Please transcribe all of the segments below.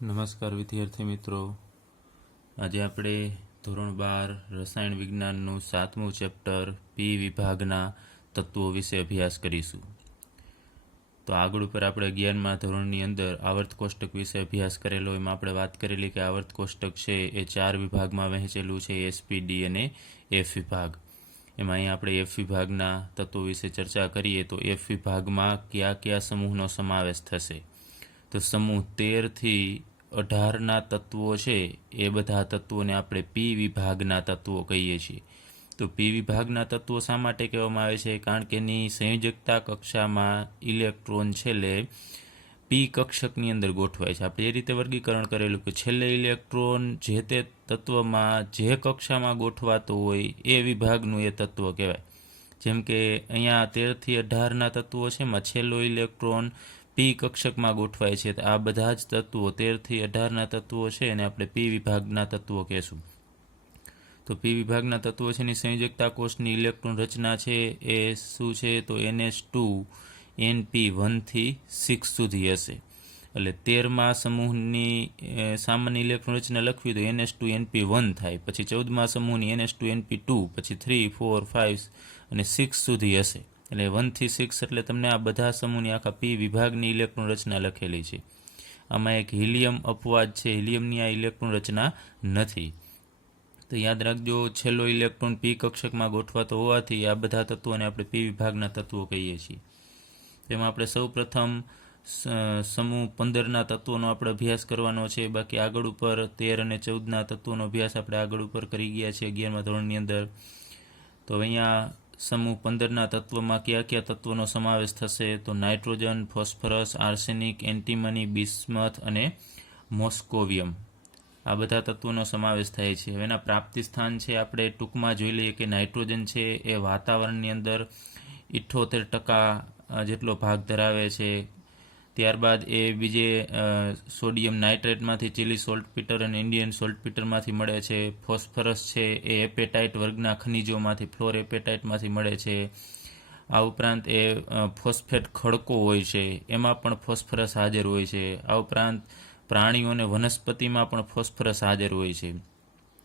નમસ્કાર વિદ્યાર્થી મિત્રો, આજે આપણે ધોરણ 12 રસાયણ વિજ્ઞાનનું 7મું ચેપ્ટર પી વિભાગના તત્વો વિશે અભ્યાસ કરીશું. તો આગળ ઉપર આપણે 11મા ધોરણની અંદર આવર્ત કોષ્ટક વિશે અભ્યાસ કરેલો. એમાં આપણે વાત કરેલી કે આવર્ત કોષ્ટક છે એ 4 વિભાગમાં વહેંચેલું છે, એસપી, ડી અને એફ વિભાગ. એમાં અહીં આપણે એફ વિભાગના તત્વો વિશે ચર્ચા કરીએ તો એફ વિભાગમાં કયા કયા સમૂહનો સમાવેશ થશે. તો સમૂહ 13થી 18ના તત્વો છે એ બધા તત્વોને આપણે પી વિભાગના તત્વો કહીએ છીએ. તો પી વિભાગના તત્વો શા માટે કહેવામાં આવે છે? કારણ કે એની સંયોજકતા કક્ષામાં ઇલેક્ટ્રોન છેલ્લે પી કક્ષકની અંદર ગોઠવાય છે. આપણે એ રીતે વર્ગીકરણ કરેલું કે છેલ્લે ઇલેક્ટ્રોન જે તે તત્વમાં જે કક્ષામાં ગોઠવાતો હોય એ વિભાગનું એ તત્વ કહેવાય. જેમ કે અહીંયા 13થી 18ના તત્વો છે, એમાં છેલ્લો ઇલેક્ટ્રોન પી કક્ષકમાં ગોઠવાય છે. તો આ બધા જ તત્વો 13થી 18ના તત્વો છે અને આપણે પી વિભાગના તત્વો કહેશું. તો પી વિભાગના તત્વો છે એની સંયોજકતા કોષની ઇલેક્ટ્રોન રચના છે એ શું છે? તો NH2 NP 1 થી 6 સુધી હશે. એટલે 13મા સમૂહની સામાન્ય ઇલેક્ટ્રોન રચના લખવી તો NH2 NP 1 થાય, પછી 14મા સમૂહની NH2 NP 2, પછી 3, 4, 5 અને 6 સુધી હશે. એટલે 1 થી 6 એટલે તમને આ બધા સમૂહની આખા પી વિભાગની ઇલેક્ટ્રોન રચના લખેલી છે. આમાં એક હિલિયમ અપવાદ છે, હિલિયમની આ ઇલેક્ટ્રોન રચના નથી. તો યાદ રાખજો, છેલ્લો ઇલેક્ટ્રોન પી કક્ષકમાં ગોઠવાતો હોવાથી આ બધા તત્વોને આપણે પી વિભાગના તત્વો કહીએ છીએ. તેમાં આપણે સૌ પ્રથમ સમૂહ 15ના તત્વોનો આપણે અભ્યાસ કરવાનો છે. બાકી આગળ ઉપર 13 અને 14ના તત્વોનો અભ્યાસ આપણે આગળ ઉપર કરી ગયા છે 11મા ધોરણની અંદર. તો અહીંયા સમૂહ 15ના તત્વમાં કયા કયા તત્વોનો સમાવેશ થશે? તો nitrogen, phosphorus, arsenic, antimony, bismuth અને મોસ્કોવિયમ, આ બધા તત્વોનો સમાવેશ થાય છે. હવે એના પ્રાપ્તિ સ્થાન છે આપણે ટૂંકમાં જોઈ લઈએ કે નાઇટ્રોજન છે એ વાતાવરણની અંદર 78% જેટલો ભાગ ધરાવે છે. ત્યારબાદ એ બીજે સોડિયમ નાઇટ્રેટમાંથી, ચીલી સોલ્ટપીટર અને ઇન્ડિયન સોલ્ટપીટરમાંથી મળે છે. ફોસ્ફરસ છે એ એપેટાઇટ વર્ગના ખનિજોમાંથી, ફ્લોર એપેટાઇટમાંથી મળે છે. આ ઉપરાંત એ ફોસ્ફેટ ખડકો હોય છે, એમાં પણ ફોસ્ફરસ હાજર હોય છે. આ ઉપરાંત પ્રાણીઓ અને વનસ્પતિમાં પણ ફોસ્ફરસ હાજર હોય છે.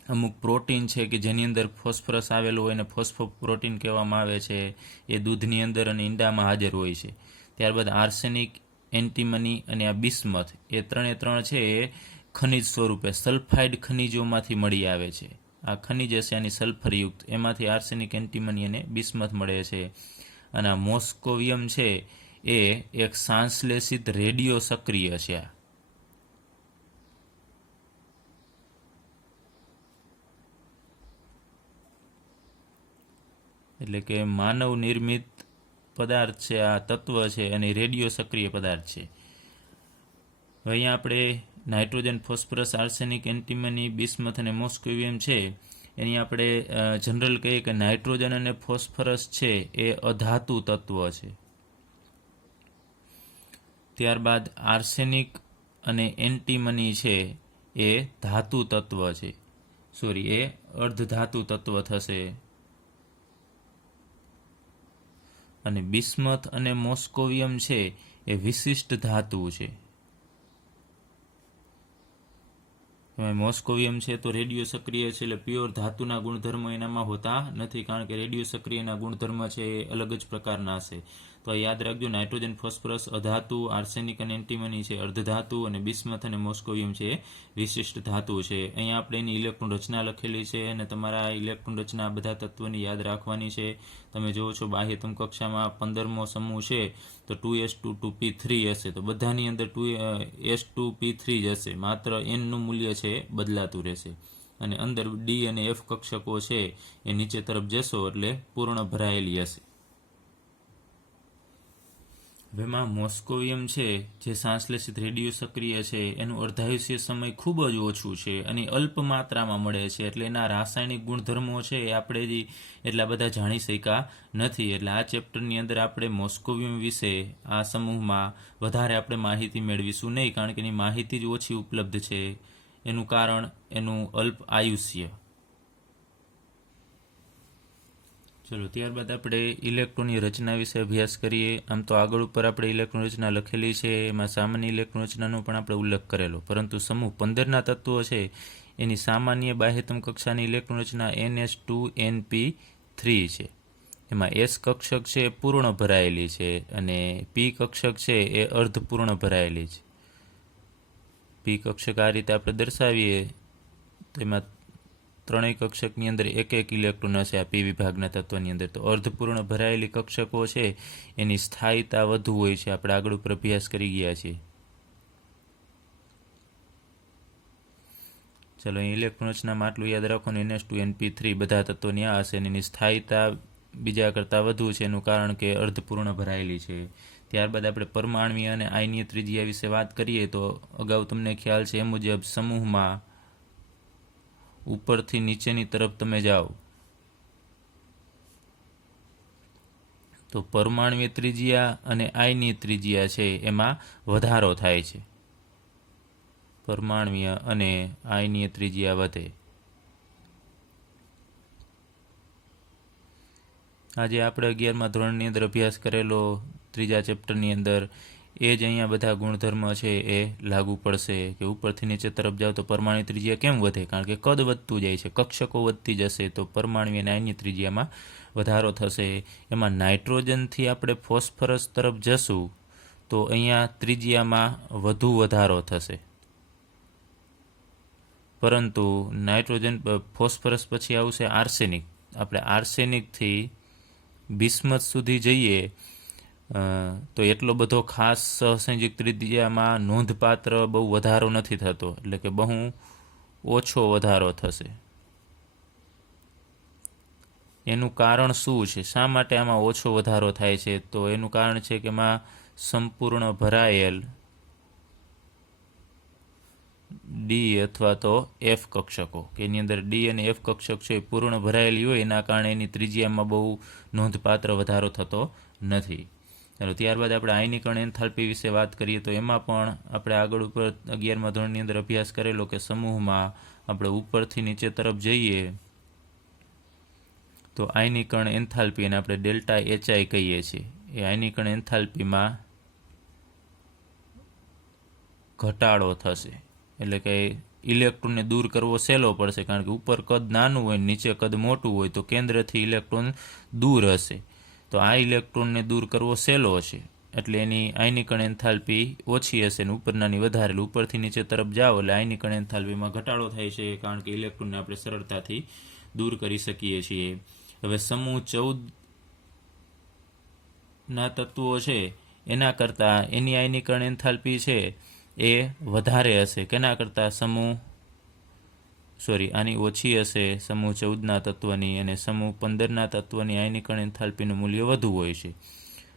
અમુક પ્રોટીન છે કે જેની અંદર ફોસ્ફરસ આવેલું હોય અને ફોસ્ફોપ્રોટીન કહેવામાં આવે છે, એ દૂધની અંદર અને ઈંડામાં હાજર હોય છે. ત્યારબાદ આર્સેનિક, એન્ટીમની અને આ બિસ્મથ, એ ત્રણે ત્રણ છે એ ખનિજ સ્વરૂપે સલ્ફાઇડ ખનિજોમાંથી મળી આવે છે. આ ખનિજ હશે આની સલ્ફરયુક્ત, એમાંથી આર્સેનિક, એન્ટીમની અને બિસ્મથ મળે છે. અને આ મોસ્કોવિયમ છે એ એક સાંશ્લેષિત રેડિયો સક્રિય છે. એટલે કે માનવ નિર્મિત પદાર્થ છે, આ તત્વ છે અને રેડિયો સક્રિય પદાર્થ છે. હવે અહીંયા આપણે nitrogen, phosphorus, arsenic, antimony, bismuth અને મોસ્કોવિયમ છે એની આપણે જનરલ કહીએ કે નાઇટ્રોજન અને ફોસ્ફરસ છે એ અધાતુ તત્વ છે. ત્યારબાદ આર્સેનિક અને એન્ટીમની છે એ ધાતુ તત્વ છે, એ અર્ધધાતુ તત્વ થશે. અને બિસ્મથ અને મોસ્કોવિયમ છે એ વિશિષ્ટ ધાતુ છે. મોસ્કોવિયમ છે તો રેડિયો સક્રિય છે, એટલે પ્યોર ધાતુના ગુણધર્મો એનામાં હોતા નથી, કારણ કે રેડિયો સક્રિયના ગુણધર્મ છે એ અલગ જ પ્રકારના હશે. તો યાદ રાખજો, નાઇટ્રોજન, ફોસ્ફરસ અધાતુ, આર્સેનિક અને એન્ટીમની છે અર્ધધાતુ અને બિસ્મથ અને મોસ્કોવિયમ છે વિશિષ્ટ ધાતુ છે. અહીંયા આપણે એની ઇલેક્ટ્રોન રચના લખેલી છે અને તમારા ઇલેક્ટ્રોન રચના બધા તત્વોની યાદ રાખવાની છે. તમે જુઓ છો બાહ્યતમ કક્ષામાં 15મો સમૂહ છે તો 2s2 2p3 હશે, તો બધાની અંદર 2s2p3 જ હશે, માત્ર nનું મૂલ્ય છે બદલાતું રહેશે. અને અંદર ડી અને એફ કક્ષકો છે એ નીચે તરફ જશો એટલે પૂર્ણ ભરાયેલી હશે. એમાં મોસ્કોવિયમ છે જે સંશ્લેષિત રેડિયો સક્રિય છે, એનું અર્ધાયુષ્ય સમય ખૂબ જ ઓછું છે અને અલ્પ માત્રામાં મળે છે, એટલે એના રાસાયણિક ગુણધર્મો છે એ આપણે એટલા બધા જાણી શક્યા નથી. એટલે આ ચેપ્ટરની અંદર આપણે મોસ્કોવિયમ વિશે આ સમૂહમાં વધારે આપણે માહિતી મેળવીશું નહીં, કારણ કે એની માહિતી જ ઓછી ઉપલબ્ધ છે. એનું કારણ એનું અલ્પ આયુષ્ય. ચલો ત્યારબાદ આપણે ઇલેક્ટ્રોનની રચના વિશે અભ્યાસ કરીએ. આમ તો આગળ ઉપર આપણે ઇલેક્ટ્રોન રચના લખેલી છે, એમાં સામાન્ય ઇલેક્ટ્રોન રચનાનો પણ આપણે ઉલ્લેખ કરેલો, પરંતુ સમૂહ 15ના તત્વો છે એની સામાન્ય બાહ્યતમ કક્ષાની ઇલેક્ટ્રોન રચના NS2NP3 છે. એમાં S કક્ષક છે એ પૂર્ણ ભરાયેલી છે અને P કક્ષક છે એ અર્ધપૂર્ણ ભરાયેલી છે. P કક્ષક આ રીતે આપણે દર્શાવીએ તો એમાં ત્રણેય કક્ષકની અંદર એક એક ઇલેક્ટ્રોન હશે આ P વિભાગના તત્વની અંદર. તો અર્ધપૂર્ણ ભરાયેલી કક્ષકો છે એની સ્થાયીતા વધુ હોય છે, આપણે આગળ ઉપર અભ્યાસ કરી ગયા છીએ. ચલો અહીં ઇલેક્ટ્રોન રચનામાં આટલું યાદ રાખો ને, NS2NP3 બધા તત્વોની આ હશે અને એની સ્થાયીતા બીજા કરતાં વધુ છે, એનું કારણ કે અર્ધપૂર્ણ ભરાયેલી છે. ત્યારબાદ આપણે પરમાણ્વીય અને આયનીય ત્રિજ્યા વિશે વાત કરીએ તો અગાઉ તમને ખ્યાલ છે એ મુજબ સમૂહમાં ઉપરથી નીચેની તરફ તમે જાઓ તો પરમાણ્વીય ત્રિજ્યા અને આયનીય ત્રિજ્યા છે એમાં વધારો થાય છે. પરમાણ્વીય અને આયનીય ત્રિજ્યા વધે. આજે આપણે 11મા ધોરણની અંદર અભ્યાસ કરેલો ત્રીજા ચેપ્ટરની અંદર એ જ અહીંયા બધા ગુણધર્મ છે એ લાગુ પડશે કે ઉપરથી નીચે તરફ જાઓ તો પરમાણુ ત્રિજ્યા કેમ વધે? કારણ કે કદ વધતું જાય છે, કક્ષકો વધતી જશે તો પરમાણુ અને આયનીય ત્રિજ્યામાં વધારો થશે. એમાં નાઇટ્રોજનથી આપણે ફોસ્ફરસ તરફ જશું તો અહીંયા ત્રિજ્યામાં વધુ વધારો થશે, પરંતુ નાઇટ્રોજન ફોસ્ફરસ પછી આવશે આર્સેનિક. આપણે આર્સેનિકથી બિસ્મથ સુધી જઈએ તો એટલો બધો ખાસ સહસંયોજક ત્રિજ્યામાં નોંધપાત્ર બહુ વધારો નથી થતો, એટલે કે બહુ ઓછો વધારો થશે. એનું કારણ શું છે? શા માટે આમાં ઓછો વધારો થાય છે? તો એનું કારણ છે કે એમાં સંપૂર્ણ ભરાયેલ ડી અથવા તો F કક્ષકો, કે એની અંદર ડી અને F કક્ષક છે પૂર્ણ ભરાયેલી હોય એના કારણે એની ત્રિજ્યામાં બહુ નોંધપાત્ર વધારો થતો નથી. ચાલો ત્યારબાદ આપણે આયનીકરણ એન્થાલ્પી વિશે વાત કરીએ તો એમાં પણ આપણે આગળ ઉપર 11મા ધોરણની અંદર અભ્યાસ કરેલો કે સમૂહમાં આપણે ઉપરથી નીચે તરફ જઈએ તો આયનીકરણ એન્થાલ્પી, અને આપણે ડેલ્ટા HI કહીએ છીએ, એ આયનીકરણ એન્થાલ્પીમાં ઘટાડો થશે. એટલે કે ઇલેક્ટ્રોનને દૂર કરવો સહેલો પડશે, કારણ કે ઉપર કદ નાનું હોય નીચે કદ મોટું હોય તો કેન્દ્રથી ઇલેક્ટ્રોન દૂર હશે. તો આ ઇલેક્ટ્રોનને દૂર કરવો સહેલો હશે એટલે એની આયનીકરણ એન્થાલ્પી ઓછી હશે અને ઉપરનાની વધારે. ઉપરથી નીચે તરફ જાઓ એટલે આયનીકરણ એન્થાલ્પીમાં ઘટાડો થાય છે, કારણ કે ઇલેક્ટ્રોનને આપણે સરળતાથી દૂર કરી શકીએ છીએ. હવે સમૂહ 14ના તત્વો છે એના કરતાં એની આયનીકરણ એન્થાલ્પી છે એ વધારે હશે. કેના કરતાં? આની ઓછી હશે સમૂહ 14ના તત્વની, અને સમૂહ 15ના તત્વની આયનીકરણ એન્થાલ્પીનું મૂલ્ય વધુ હોય છે.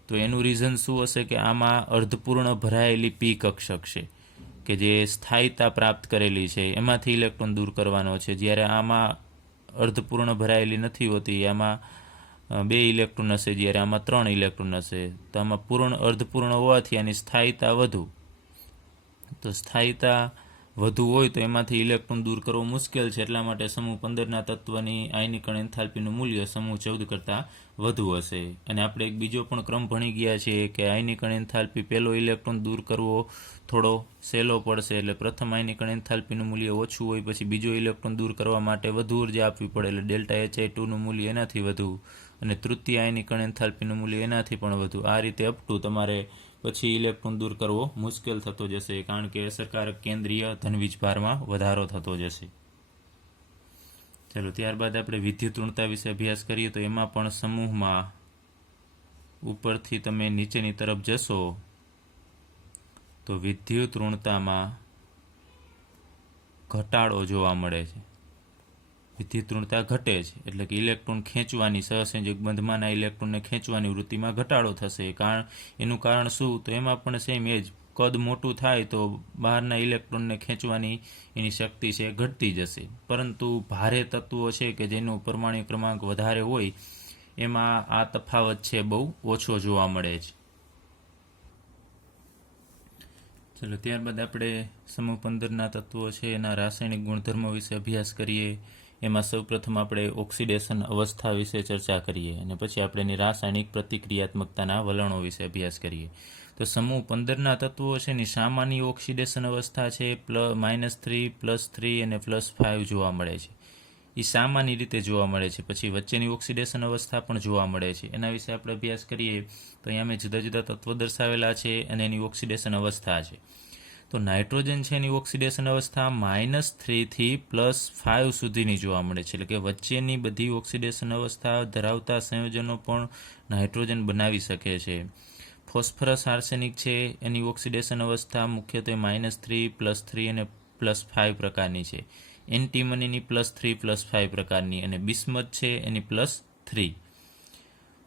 તો એનું રીઝન શું હશે? કે આમાં અર્ધપૂર્ણ ભરાયેલી P કક્ષક છે કે જે સ્થાયીતા પ્રાપ્ત કરેલી છે, એમાંથી ઇલેક્ટ્રોન દૂર કરવાનો છે, જ્યારે આમાં અર્ધપૂર્ણ ભરાયેલી નથી હોતી, આમાં 2 ઇલેક્ટ્રોન હશે, જ્યારે આમાં 3 ઇલેક્ટ્રોન હશે. તો આમાં અર્ધપૂર્ણ હોવાથી આની સ્થાયીતા વધુ. તો સ્થાયીતા વધુ હોય તો એમાંથી ઇલેક્ટ્રોન દૂર કરવો મુશ્કેલ છે, એટલા માટે સમૂહ 15ના તત્વની આયનીકરણ એન્થાલ્પીનું મૂલ્ય સમૂહ 14 કરતાં વધુ હશે. અને આપણે એક બીજો પણ ક્રમ ભણી ગયા છીએ કે આયનીકરણ એન્થાલ્પી પહેલો ઇલેક્ટ્રોન દૂર કરવો થોડો સહેલો પડશે, એટલે પ્રથમ આયનીકરણ એન્થાલ્પીનું મૂલ્ય ઓછું હોય, પછી બીજો ઇલેક્ટ્રોન દૂર કરવા માટે વધુ ઉર્જા આપવી પડે, એટલે ડેલ્ટા HI2નું મૂલ્ય એનાથી વધુ, અને તૃતીય આયનીકરણ એન્થાલ્પીનું મૂલ્ય એનાથી પણ વધુ. આ રીતે અપ ટુ તમારે પછી ઇલેક્ટ્રોન દૂર કરવો મુશ્કેલ થતો જશે, કારણ કે અસરકારક કેન્દ્રીય ધનવીજભારમાં વધારો થતો જશે. ચાલો ત્યારબાદ આપણે વિદ્યુત ઋણતા વિશે અભ્યાસ કરીએ તો એમાં પણ સમૂહમાં ઉપરથી તમે નીચેની તરફ જશો તો વિદ્યુત ઋણતામાં ઘટાડો જોવા મળે છે. વિદ્યુત ઋણતા ઘટે છે એટલે કે ઇલેક્ટ્રોન ખેંચવાની, સહસંયોજક બંધમાંના ઇલેક્ટ્રોનને ખેંચવાની વૃત્તિમાં ઘટાડો થશે. એનું કારણ શું? તો એમાં પણ સેમ એ જ, કદ મોટું થાય તો બહારના ઇલેક્ટ્રોનને ખેંચવાની એની શક્તિ છે ઘટતી જશે. પરંતુ ભારે તત્વો છે કે જેનો પરમાણુ ક્રમાંક વધારે હોય એમાં આ તફાવત છે બહુ ઓછો જોવા મળે છે. ચલો ત્યારબાદ આપણે સમૂહ 15ના તત્વો છે એના રાસાયણિક ગુણધર્મો વિશે અભ્યાસ કરીએ. એમાં સૌપ્રથમ આપણે ઓક્સિડેશન અવસ્થા વિશે ચર્ચા કરીએ અને પછી આપણે એની રાસાયણિક પ્રતિક્રિયાત્મકતાના વલણો વિશે અભ્યાસ કરીએ. તો સમૂહ 15ના તત્વો છે એની સામાન્ય ઓક્સિડેશન અવસ્થા છે -3, +3 અને +5 જોવા મળે છે. એ સામાન્ય રીતે જોવા મળે છે. પછી વચ્ચેની ઓક્સિડેશન અવસ્થા પણ જોવા મળે છે. એના વિશે આપણે અભ્યાસ કરીએ તો અહીંયા મેં જુદા જુદા તત્વો દર્શાવેલા છે અને એની ઓક્સિડેશન અવસ્થા છે. તો નાઇટ્રોજન છે એની ઓક્સિડેશન અવસ્થા -3 થી +5 સુધીની જોવા મળે છે. એટલે કે વચ્ચેની બધી ઓક્સિડેશન અવસ્થા ધરાવતા સંયોજનો પણ નાઇટ્રોજન બનાવી શકે છે. ફોસ્ફરસ આર્સેનિક છે એની ઓક્સિડેશન અવસ્થા મુખ્યત્વે -3, +3 અને +5 પ્રકારની છે. એન્ટીમનીની +3, +5 પ્રકારની અને બિસ્મથ છે એની +3.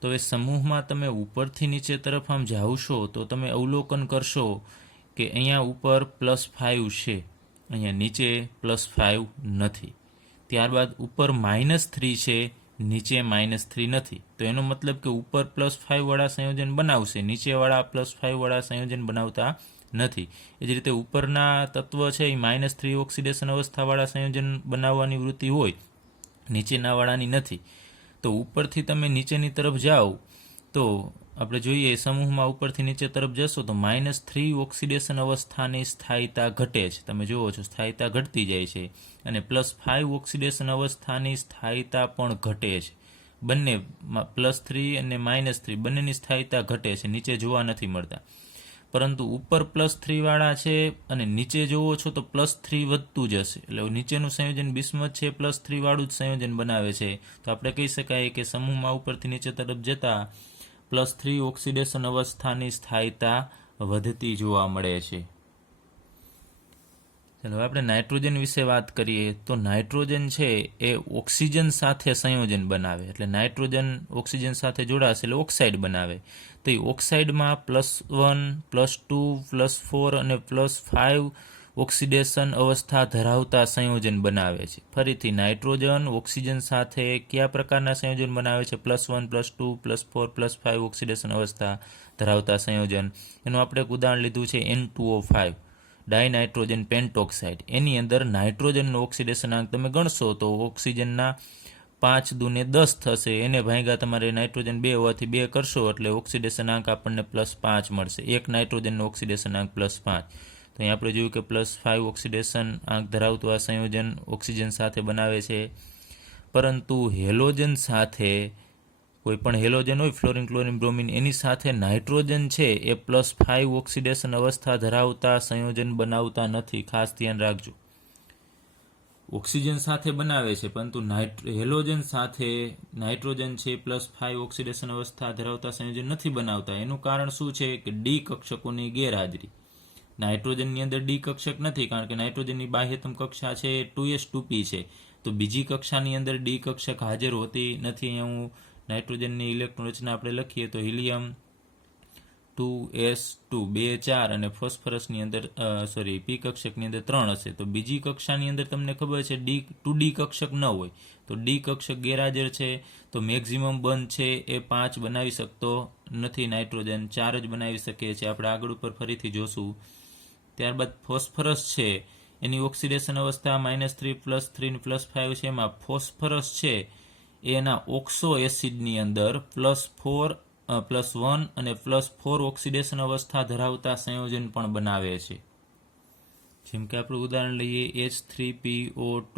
તો એ સમૂહમાં તમે ઉપરથી નીચે તરફ આમ જાવશો તો તમે અવલોકન કરશો કે અહીંયા ઉપર +5 છે, અહીંયા નીચે +5 નથી. ત્યારબાદ ઉપર -3 છે, નીચે -3 નથી. તો એનો મતલબ કે ઉપર +5 વાળા સંયોજન બનાવશે, નીચેવાળા +5 વાળા સંયોજન બનાવતા નથી. એ જ રીતે ઉપરના તત્વ છે એ -3 ઓક્સિડેશન અવસ્થાવાળા સંયોજન બનાવવાની વૃત્તિ હોય, નીચેના વાળાની નથી. તો ઉપરથી તમે નીચેની તરફ જાઓ તો આપણે જોઈએ સમૂહમાં ઉપરથી નીચે તરફ જશો તો -3 ઓક્સિડેશન અવસ્થાની સ્થાયીતા ઘટે છે. તમે જુઓ છો સ્થાયીતા ઘટતી જાય છે અને +5 ઓક્સિડેશન અવસ્થાની સ્થાયીતા પણ ઘટે છે. બંને +3 અને -3 બંનેની સ્થાયીતા ઘટે છે, નીચે જોવા નથી મળતા. પરંતુ ઉપર +3 વાળા છે અને નીચે જોવો છો તો +3 વધતું જશે. એટલે નીચેનું સંયોજન બિસ્મથ છે +3 વાળું જ સંયોજન બનાવે છે. તો આપણે કહી શકાય કે સમૂહમાં ઉપરથી નીચે તરફ જતા +3 ઓક્સિડેશન અવસ્થાની સ્થાયીતા વધતી જોવા મળે છે. ચાલો હવે આપણે નાઇટ્રોજન વિશે વાત કરીએ. તો નાઇટ્રોજન છે એ ઓક્સિજન સાથે સંયોજન બનાવે. એટલે નાઇટ્રોજન ઓક્સિજન સાથે જોડાશે એટલે ઓક્સાઇડ બનાવે. તો એ ઓક્સાઇડમાં +1, +2, +4 અને +5 ઓક્સિડેશન અવસ્થા ધરાવતા સંયોજન બનાવે છે. ફરીથી નાઇટ્રોજન ઓક્સિજન સાથે કયા પ્રકારના સંયોજન બનાવે છે? +1, +2, +4, +5 ઓક્સિડેશન અવસ્થા ધરાવતા સંયોજન. એનું આપણે એક ઉદાહરણ લીધું છે N2O5 ડાયનાઇટ્રોજન પેન્ટોક્સાઇડ. એની અંદર નાઇટ્રોજનનો ઓક્સિડેશનાંક તમે ગણશો તો ઓક્સિજનના 5 દુને 10 થશે. એને ભાગ્યા તમારે નાઇટ્રોજન 2 હોવાથી 2 કરશો એટલે ઓક્સિડેશનાંક આપણને +5 મળશે. એક નાઇટ્રોજનનો ઓક્સિડેશનાંક +5. તો અહીં આપણે જોયું કે +5 ઓક્સિડેશન આંક ધરાવતું આ સંયોજન ઓક્સિજન સાથે બનાવે છે. પરંતુ હેલોજન સાથે કોઈ પણ હેલોજન હોય ફ્લોરિન, ક્લોરિન, બ્રોમિન એની સાથે નાઇટ્રોજન છે એ +5 ઓક્સિડેશન અવસ્થા ધરાવતા સંયોજન બનાવતા નથી. ખાસ ધ્યાન રાખજો. ઓક્સિજન સાથે બનાવે છે પરંતુ હેલોજન સાથે નાઇટ્રોજન છે +5 ઓક્સિડેશન અવસ્થા ધરાવતા સંયોજન નથી બનાવતા. એનું કારણ શું છે કે ડી કક્ષકોની ગેરહાજરી. નાઇટ્રોજનની અંદર ડી કક્ષક નથી કારણ કે નાઇટ્રોજનની બાહ્યતમ કક્ષા છે 2s2p છે. તો બીજી કક્ષાની અંદર ડી કક્ષક હાજર હોતી નથી. અહીંયા હું નાઇટ્રોજનની ઇલેક્ટ્રોન રચના આપણે લખીએ તો હિલિયમ 2s2 2 4 અને ફોસ્ફરસની અંદર પી કક્ષકની અંદર 3 હશે. તો બીજી કક્ષાની અંદર તમને ખબર છે 2d કક્ષક ન હોય તો ડી કક્ષક ગેરહાજર છે. તો મેક્સિમમ બંધ છે એ 5 બનાવી શકતો નથી. નાઇટ્રોજન 4 જ બનાવી શકે છે. આપણે આગળ ઉપર ફરીથી જોશું. ત્યારબાદ ફોસ્ફરસ છે એની ઓક્સિડેશન અવસ્થા -3, +3 અને +5 છે. એમાં ફોસ્ફરસ છે એના ઓક્સો એસિડની અંદર +1 અને +4 ઓક્સિડેશન અવસ્થા ધરાવતા સંયોજન પણ બનાવે છે. જેમ કે આપણે ઉદાહરણ લઈએ H3PO2.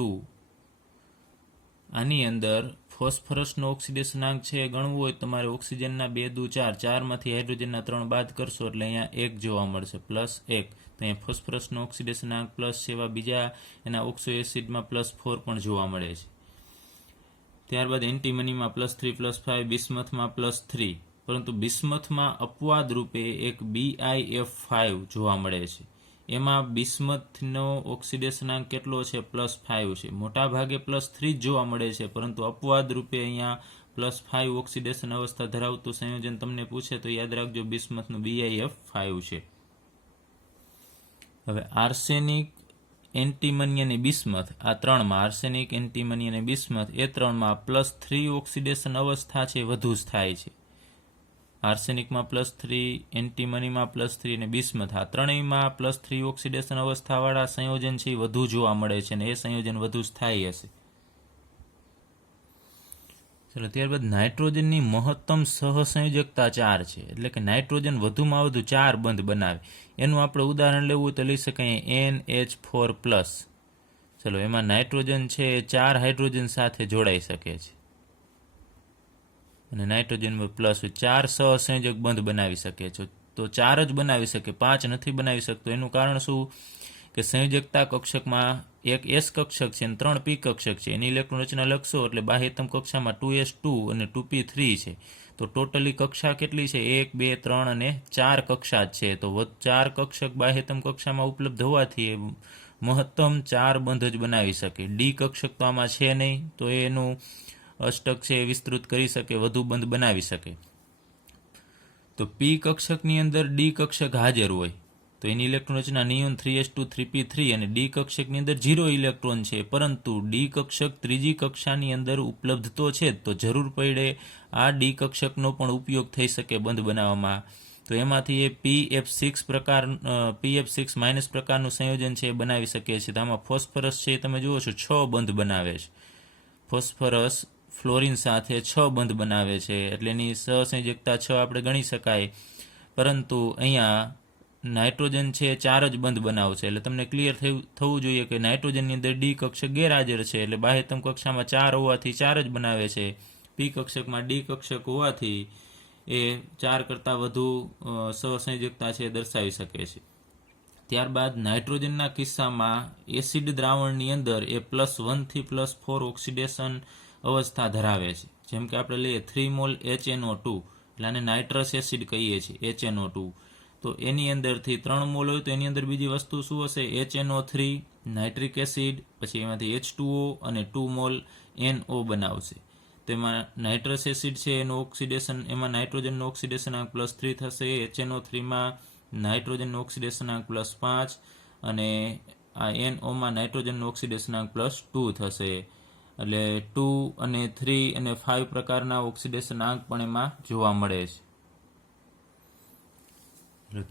આની અંદર ફોસ્ફરસનો ઓક્સિડેશનાંક છે ગણવું હોય તમારે ઓક્સિજનના 2 દુ 4, 4માંથી હાઇડ્રોજનના 3 બાદ કરશો એટલે અહીંયા 1 જોવા મળશે, +1. તો અહીંયા ફોસ્ફરસનો ઓક્સિડેશનાંક પ્લસ જેવા બીજા એના ઓક્સો એસિડમાં +4 પણ જોવા મળે છે. ત્યારબાદ એન્ટીમનીમાં +3, +5, બિસ્મથમાં +3. પરંતુ બિસ્મથમાં અપવાદ રૂપે એક BiF5 જોવા મળે છે. એમાં બિસ્મથનો ઓક્સિડેશનાંક કેટલો છે? +5 છે. મોટા ભાગે +3 જ જોવા મળે છે પરંતુ અપવાદ રૂપે અહીંયા +5 ઓક્સિડેશન અવસ્થા ધરાવતું સંયોજન તમને પૂછે તો યાદ રાખજો બિસ્મથનું BiF5 છે. હવે આર્સેનિક, એન્ટીમની અને બિસ્મથ આ ત્રણમાં આર્સેનિક, એન્ટીમની અને બિસ્મથ એ ત્રણમાં +3 ઓક્સિડેશન અવસ્થા છે વધુ સ્થાયી છે. આર્સેનિકમાં +3, એન્ટીમનીમાં +3 અને બિસ્મથ આ ત્રણેયમાં +3 ઓક્સિડેશન અવસ્થાવાળા સંયોજન છે એ વધુ જોવા મળે છે અને એ સંયોજન વધુ સ્થાયી હશે. ચલો ત્યારબાદ નાઇટ્રોજનની મહત્તમ સહસંયોજકતા 4 છે, એટલે કે નાઇટ્રોજન વધુમાં વધુ 4 બંધ બનાવે. એનું આપણે ઉદાહરણ લેવું હોય તો લઈ શકાય NH4+. ચલો એમાં નાઇટ્રોજન છે એ 4 હાઇડ્રોજન સાથે જોડાઈ શકે છે અને નાઇટ્રોજન પ્લસ 4 સહસંયોજક બંધ બનાવી શકે છે. તો 4 જ બનાવી શકે, 5 નથી બનાવી શકતો. એનું કારણ શું કે સંયોજકતા કક્ષકમાં એક S કક્ષક છે અને 3 P કક્ષક છે. એની ઇલેક્ટ્રોન રચના લખશો એટલે બાહ્યતમ કક્ષામાં 2s2 અને 2p3 છે. તો ટોટલી કક્ષા કેટલી છે? 1, 2, 3 અને 4 કક્ષા જ છે. તો 4 કક્ષક બાહ્યતમ કક્ષામાં ઉપલબ્ધ હોવાથી એ મહત્તમ 4 બંધ જ બનાવી શકે. ડી કક્ષક તો આમાં છે નહીં, તો એનું અષ્ટક છે એ વિસ્તૃત કરી શકે, વધુ બંધ બનાવી શકે. તો પી કક્ષકની અંદર ડી કક્ષક હાજર હોય તો એની ઇલેક્ટ્રોન રચના નિયોન 3s2 3p3 અને ડી કક્ષકની અંદર 0 ઇલેક્ટ્રોન છે, પરંતુ ડી કક્ષક ત્રીજી કક્ષાની અંદર ઉપલબ્ધ તો છે જ, તો જરૂર પડે આ ડી કક્ષકનો પણ ઉપયોગ થઈ શકે બંધ બનાવવામાં. તો એમાંથી એ PF6 પ્રકારનું સંયોજન છે એ બનાવી શકીએ છીએ. તો આમાં ફોસ્ફરસ છે તમે જુઓ છો 6 બંધ બનાવે છે. ફોસ્ફરસ ફ્લોરિન સાથે 6 બંધ બનાવે છે, એટલે એની સહસંયોજકતા 6 આપણે ગણી શકાય. પરંતુ અહીંયા નાઇટ્રોજન છે 4 જ બંધ બનાવશે. એટલે તમને ક્લિયર થવું જોઈએ કે નાઇટ્રોજનની અંદર ડી કક્ષક ગેરહાજર છે, એટલે બાહ્યતમ કક્ષામાં 4 હોવાથી 4 જ બનાવે છે. પી કક્ષકમાં ડી કક્ષક હોવાથી એ 4 કરતાં વધુ સહસંયોજકતા છે દર્શાવી શકે છે. ત્યારબાદ નાઇટ્રોજનના કિસ્સામાં એસિડ દ્રાવણની અંદર એ +1 થી +4 ઓક્સિડેશન અવસ્થા ધરાવે છે. જેમ કે આપણે લઈએ 3 મોલ HNO2, એટલે આને નાઇટ્રસ એસિડ કહીએ છીએ, HNO2. તો એની અંદરથી 3 મોલ હોય તો એની અંદર બીજી વસ્તુ શું હશે? HNO3, નાઇટ્રિક એસિડ, પછી એમાંથી H2O અને 2 મોલ NO બનાવશે. તેમાં નાઇટ્રસ એસિડ છે એનું ઓક્સિડેશન, એમાં નાઇટ્રોજનનો ઓક્સિડેશન આંક +3 થશે. HNO3માં નાઇટ્રોજનનો ઓક્સિડેશન આંક +5 અને આ NOમાં નાઇટ્રોજનનો ઓક્સિડેશન આંક +2 થશે. એટલે 2 અને 3 અને 5 પ્રકારના ઓક્સિડેશન આંક પણ એમાં જોવા મળે છે.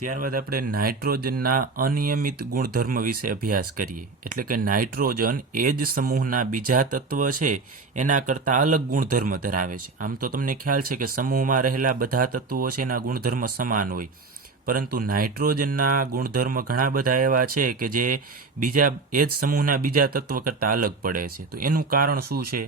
ત્યારબાદ આપણે નાઇટ્રોજનના અનિયમિત ગુણધર્મ વિશે અભ્યાસ કરીએ. એટલે કે નાઇટ્રોજન એ જ સમૂહના બીજા તત્વ છે એના કરતાં અલગ ગુણધર્મ ધરાવે છે. આમ તો તમને ખ્યાલ છે કે સમૂહમાં રહેલા બધા તત્વો છે એના ગુણધર્મ સમાન હોય, પરંતુ નાઇટ્રોજનના ગુણધર્મ ઘણા બધા એવા છે કે જે એ જ સમૂહના બીજા તત્વ કરતાં અલગ પડે છે. તો એનું કારણ શું છે?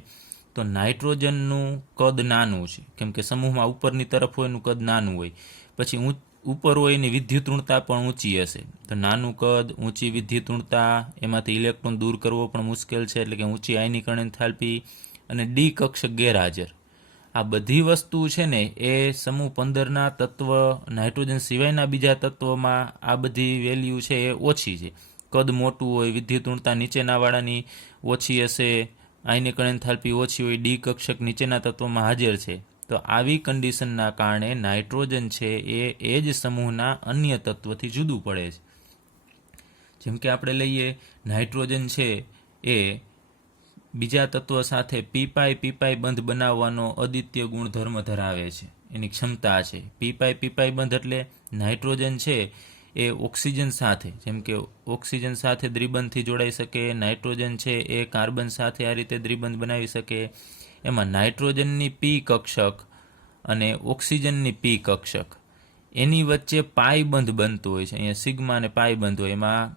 તો નાઇટ્રોજનનું કદ નાનું છે, કેમ કે સમૂહમાં ઉપરની તરફ હોય એનું કદ નાનું હોય. પછી ઉપર હોય એની વિદ્યુતઋણતા પણ ઊંચી હશે. તો નાનું કદ, ઊંચી વિદ્યુતઋણતા, એમાંથી ઇલેક્ટ્રોન દૂર કરવો પણ મુશ્કેલ છે, એટલે કે ઊંચી આયનીકરણ એન્થાલ્પી અને ડી કક્ષક ગેરહાજર. આ બધી વસ્તુ છે ને એ સમૂહ 15ના તત્વ નાઇટ્રોજન સિવાયના બીજા તત્વોમાં આ બધી વેલ્યુ છે એ ઓછી છે. કદ મોટું હોય, વિદ્યુતઋણતા નીચેનાવાળાની ઓછી હશે, આયનીકરણ એન્થાલ્પી ઓછી હોય, ડી કક્ષક નીચેના તત્વોમાં હાજર છે. તો આવી કન્ડિશનના કારણે નાઇટ્રોજન છે એ જ સમૂહના અન્ય તત્વથી જુદું પડે છે. જેમ કે આપણે લઈએ નાઇટ્રોજન છે એ બીજા તત્વ સાથે પી પાઈ બંધ બનાવવાનો અદ્વિતીય ગુણધર્મ ધરાવે છે, એની ક્ષમતા છે. પી પાઈ બંધ એટલે નાઇટ્રોજન છે એ ઓક્સિજન સાથે, જેમ કે ઓક્સિજન સાથે દ્વિબંધથી જોડાઈ શકે, નાઇટ્રોજન છે એ કાર્બન સાથે આ રીતે દ્વિબંધ બનાવી શકે. એમાં નાઇટ્રોજનની પી કક્ષક અને ઓક્સિજનની પી કક્ષક એની વચ્ચે પાઈ બંધ બનતું હોય છે. અહીંયા સિગ્મા અને પાઈ બંધ હોય. એમાં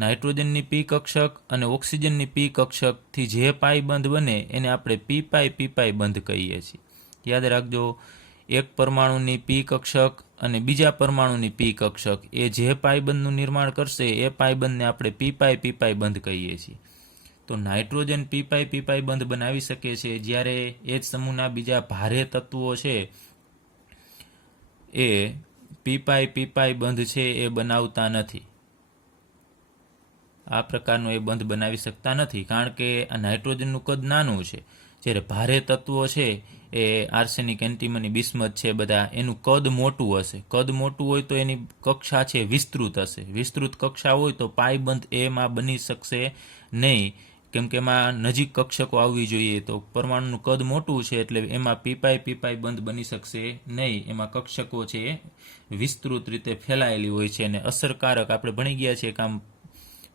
નાઇટ્રોજનની પી કક્ષક અને ઓક્સિજનની પી કક્ષકથી જે પાઈ બંધ બને એને આપણે પી પાઈ બંધ કહીએ છીએ. યાદ રાખજો, એક પરમાણુની પી કક્ષક અને બીજા પરમાણુની પી કક્ષક એ જે પાઈબંધનું નિર્માણ કરશે એ પાઈબંધને આપણે પી પાઈ બંધ કહીએ છીએ. તો નાઇટ્રોજન પી પાઈ બંધ બનાવી શકે છે, જ્યારે એ જ સમૂહના બીજા ભારે તત્વો છે એ પી પાઈ બંધ છે એ બનાવતા નથી. આ પ્રકારનો એ બંધ બનાવી શકતા નથી, કારણ કે આ નાઇટ્રોજનનું કદ નાનું છે, જ્યારે ભારે તત્વો છે એ આર્સેનિક, એન્ટીમની, બિસ્મથ છે બધા, એનું કદ મોટું હશે. કદ મોટું હોય તો એની કક્ષા છે વિસ્તૃત હશે. વિસ્તૃત કક્ષા હોય તો પાઈબંધ એમાં બની શકશે નહીં, કેમ કે એમાં નજીક કક્ષકો આવવી જોઈએ. તો પરમાણુનું કદ મોટું છે એટલે એમાં પી પાઈ બંધ બની શકશે નહીં. એમાં કક્ષકો છે એ વિસ્તૃત રીતે ફેલાયેલી હોય છે અને અસરકારક, આપણે ભણી ગયા છીએ કે આમ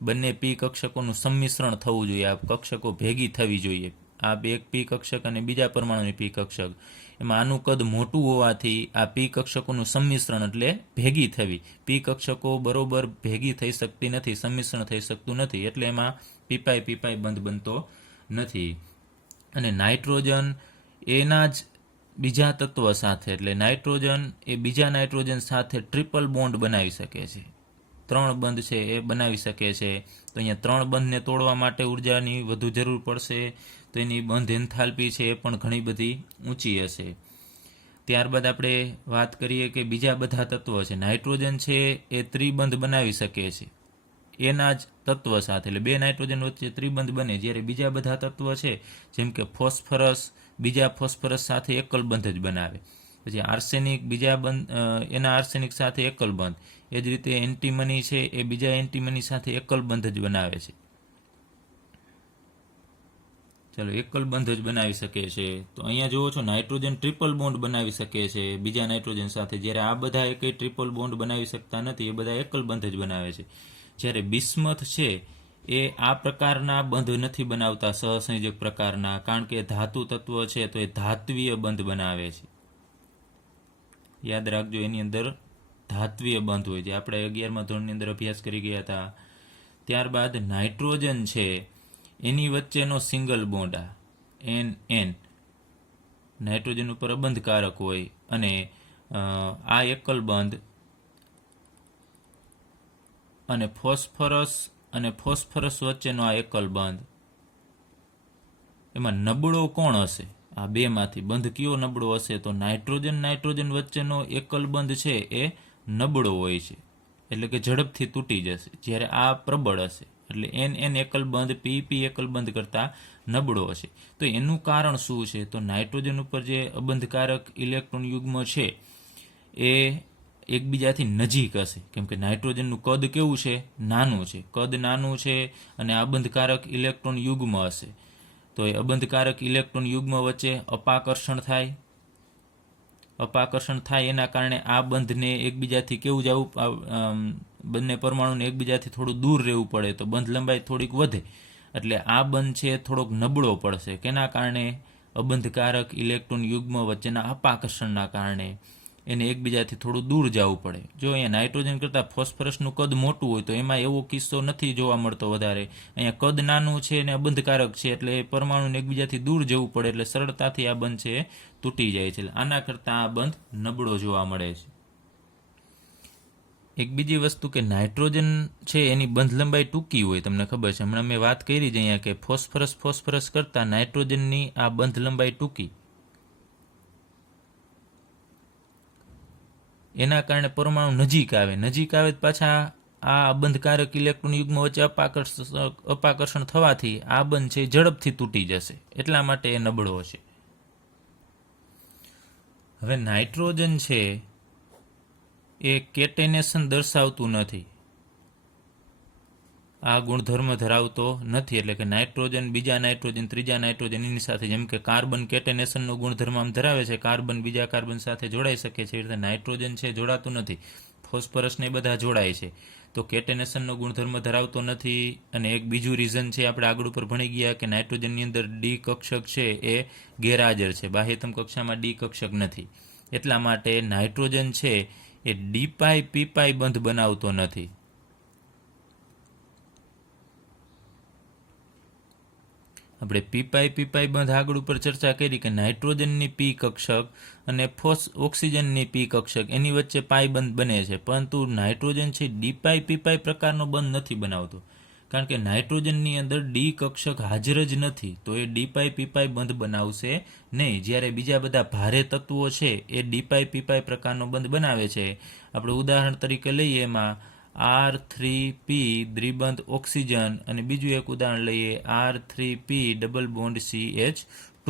બંને પી કક્ષકોનું સંમિશ્રણ થવું જોઈએ, આ કક્ષકો ભેગી થવી જોઈએ આ બે એક પી કક્ષક અને બીજા પરમાણુની પી કક્ષક, એમાં આનું કદ મોટું હોવાથી આ પી કક્ષકોનું સંમિશ્રણ એટલે ભેગી થવી, પી કક્ષકો બરોબર ભેગી થઈ શકતી નથી, સંમિશ્રણ થઈ શકતું નથી, એટલે એમાં પીપાઈ પીપાઈ બંધ બનતો નથી. અને નાઇટ્રોજન એના જ બીજા તત્વ સાથે, એટલે નાઇટ્રોજન એ બીજા નાઇટ્રોજન સાથે ટ્રિપલ બોન્ડ બનાવી શકે છે, 3 બંધ છે એ બનાવી શકે છે. તો અહીંયા 3 બંધને તોડવા માટે ઉર્જાની વધુ જરૂર પડશે, તો એની બંધ એન્થાલ્પી છે એ પણ ઘણી બધી ઊંચી હશે. ત્યારબાદ આપણે વાત કરીએ કે બીજા બધા તત્વો છે, નાઇટ્રોજન છે એ ત્રિબંધ બનાવી શકે છે એના જ તત્વ સાથે, એટલે 2 નાઇટ્રોજન વચ્ચે ત્રિબંધ બને, જ્યારે બીજા બધા તત્વ છે જેમ કે ફોસ્ફરસ બીજા ફોસ્ફરસ સાથે એકલ બંધ જ બનાવે, પછી આર્સેનિક બીજા એના આર્સેનિક સાથે એકલ બંધ, એ જ રીતે એન્ટીમની છે એ બીજા એન્ટીમની સાથે એકલ બંધ જ બનાવે છે. ચલો, એકલ બંધ જ બનાવી શકે છે. તો અહીંયા જુઓ છો નાઇટ્રોજન ટ્રિપલ બોન્ડ બનાવી શકે છે બીજા નાઇટ્રોજન સાથે, જ્યારે આ બધા એકય ટ્રિપલ બોન્ડ બનાવી શકતા નથી, એ બધા એકલ બંધ જ બનાવે છે. જ્યારે બિસ્મથ છે એ આ પ્રકારના બંધ નથી બનાવતા, સહસંયોજક પ્રકારના, કારણ કે ધાતુ તત્વ છે તો એ ધાત્વીય બંધ બનાવે છે. યાદ રાખજો, એની અંદર ધાત્વીય બંધ હોય, જે આપણે 11મા ધોરણની અંદર અભ્યાસ કરી ગયા હતા. ત્યારબાદ નાઇટ્રોજન છે એની વચ્ચેનો સિંગલ બોન્ડ આ NN નાઇટ્રોજન ઉપર અબંધકારક હોય, અને આ એકલ બંધ, અને ફોસ્ફરસ વચ્ચેનો આ એકલ બંધ, એમાં નબળો કોણ હશે? આ બેમાંથી બંધ કયો નબળો હશે? તો નાઇટ્રોજન વચ્ચેનો એકલ બંધ છે એ નબળો હોય છે, એટલે કે ઝડપથી તૂટી જશે, જ્યારે આ પ્રબળ હશે, એટલે NN એકલ બંધ PP એકલ બંધ કરતાં નબળો હશે. તો એનું કારણ શું છે? તો નાઇટ્રોજન ઉપર જે અબંધકારક ઇલેક્ટ્રોન યુગ્મ છે એ એકબીજાથી નજીક હશે, કેમ કે નાઇટ્રોજનનું કદ કેવું છે? નાનું છે, કદ નાનું છે, અને અબંધકારક ઇલેક્ટ્રોન યુગ્મ હશે. તો એ અબંધકારક ઇલેક્ટ્રોન યુગ્મ વચ્ચે અપાકર્ષણ થાય, એના કારણે આ બંધને એકબીજાથી કેવું જવું, બંને પરમાણુને એકબીજાથી થોડું દૂર રહેવું પડે, તો બંધ લંબાઈ થોડીક વધે, એટલે આ બંધ છે થોડોક નબળો પડશે. કેના કારણે? અબંધકારક ઇલેક્ટ્રોન યુગ્મ વચ્ચેના અપાકર્ષણના કારણે એને એકબીજાથી થોડું દૂર જવું પડે. જો અહીંયા નાઇટ્રોજન કરતાં ફોસ્ફરસનું કદ મોટું હોય તો એમાં એવો કિસ્સો નથી જોવા મળતો વધારે. અહીંયા કદ નાનું છે અને અબંધકારક છે, એટલે પરમાણુને એકબીજાથી દૂર જવું પડે, એટલે સરળતાથી આ બંધ છે તૂટી જાય છે. આના કરતાં આ બંધ નબળો જોવા મળે છે. એક બીજી વસ્તુ કે નાઇટ્રોજન છે એની બંધ લંબાઈ ટૂંકી હોય, તમને ખબર છે, હમણાં મેં વાત કરી જ અહીંયા કે ફોસ્ફરસ કરતાં નાઇટ્રોજનની આ બંધ લંબાઈ ટૂંકી, એના કારણે પરમાણુ નજીક આવે પાછા આ અબંધકારક ઇલેક્ટ્રોન યુગ્મ વચ્ચે અપાકર્ષણ થવાથી આ બંધ છે ઝડપથી તૂટી જશે, એટલા માટે એ નબળો છે. હવે નાઇટ્રોજન છે એ કેટેનેશન દર્શાવતું નથી, આ ગુણધર્મ ધરાવતો નથી, એટલે કે નાઇટ્રોજન બીજા નાઇટ્રોજન ત્રીજા નાઇટ્રોજન એની સાથે, જેમ કે કાર્બન કેટેનેશનનો ગુણધર્મ આમ ધરાવે છે, કાર્બન બીજા કાર્બન સાથે જોડાઈ શકે છે, એ રીતે નાઇટ્રોજન છે જોડાતું નથી. ફોસ્ફરસને બધા જોડાય છે, તો કેટેનેશનનો ગુણધર્મ ધરાવતો નથી. અને એક બીજું રીઝન છે, આપણે આગળ ઉપર ભણી ગયા કે નાઇટ્રોજનની અંદર ડી કક્ષક છે એ ગેરહાજર છે, બાહ્યતમ કક્ષામાં ડી કક્ષક નથી, એટલા માટે નાઇટ્રોજન છે એ ડીપાઈ પીપાઈ બંધ બનાવતો નથી. આપણે પીપાઈ બંધ આગળ ઉપર ચર્ચા કરી કે નાઇટ્રોજનની પી કક્ષક અને ઓક્સિજનની પી કક્ષક એની વચ્ચે પાઈ બંધ બને છે, પરંતુ નાઇટ્રોજન છે ડીપાઈ પીપાઈ પ્રકારનો બંધ નથી બનાવતો, કારણ કે નાઇટ્રોજનની અંદર ડી કક્ષક હાજર જ નથી, તો એ ડીપાઈ પીપાઈ બંધ બનાવશે નહીં. જ્યારે બીજા બધા ભારે તત્વો છે એ ડીપાઈ પીપાઈ પ્રકારનો બંધ બનાવે છે. આપણે ઉદાહરણ તરીકે લઈએ, એમાં R3P દ્વિબંધ ઓક્સિજન, અને બીજું એક ઉદાહરણ લઈએ R3P ડબલ બોન્ડ CH2.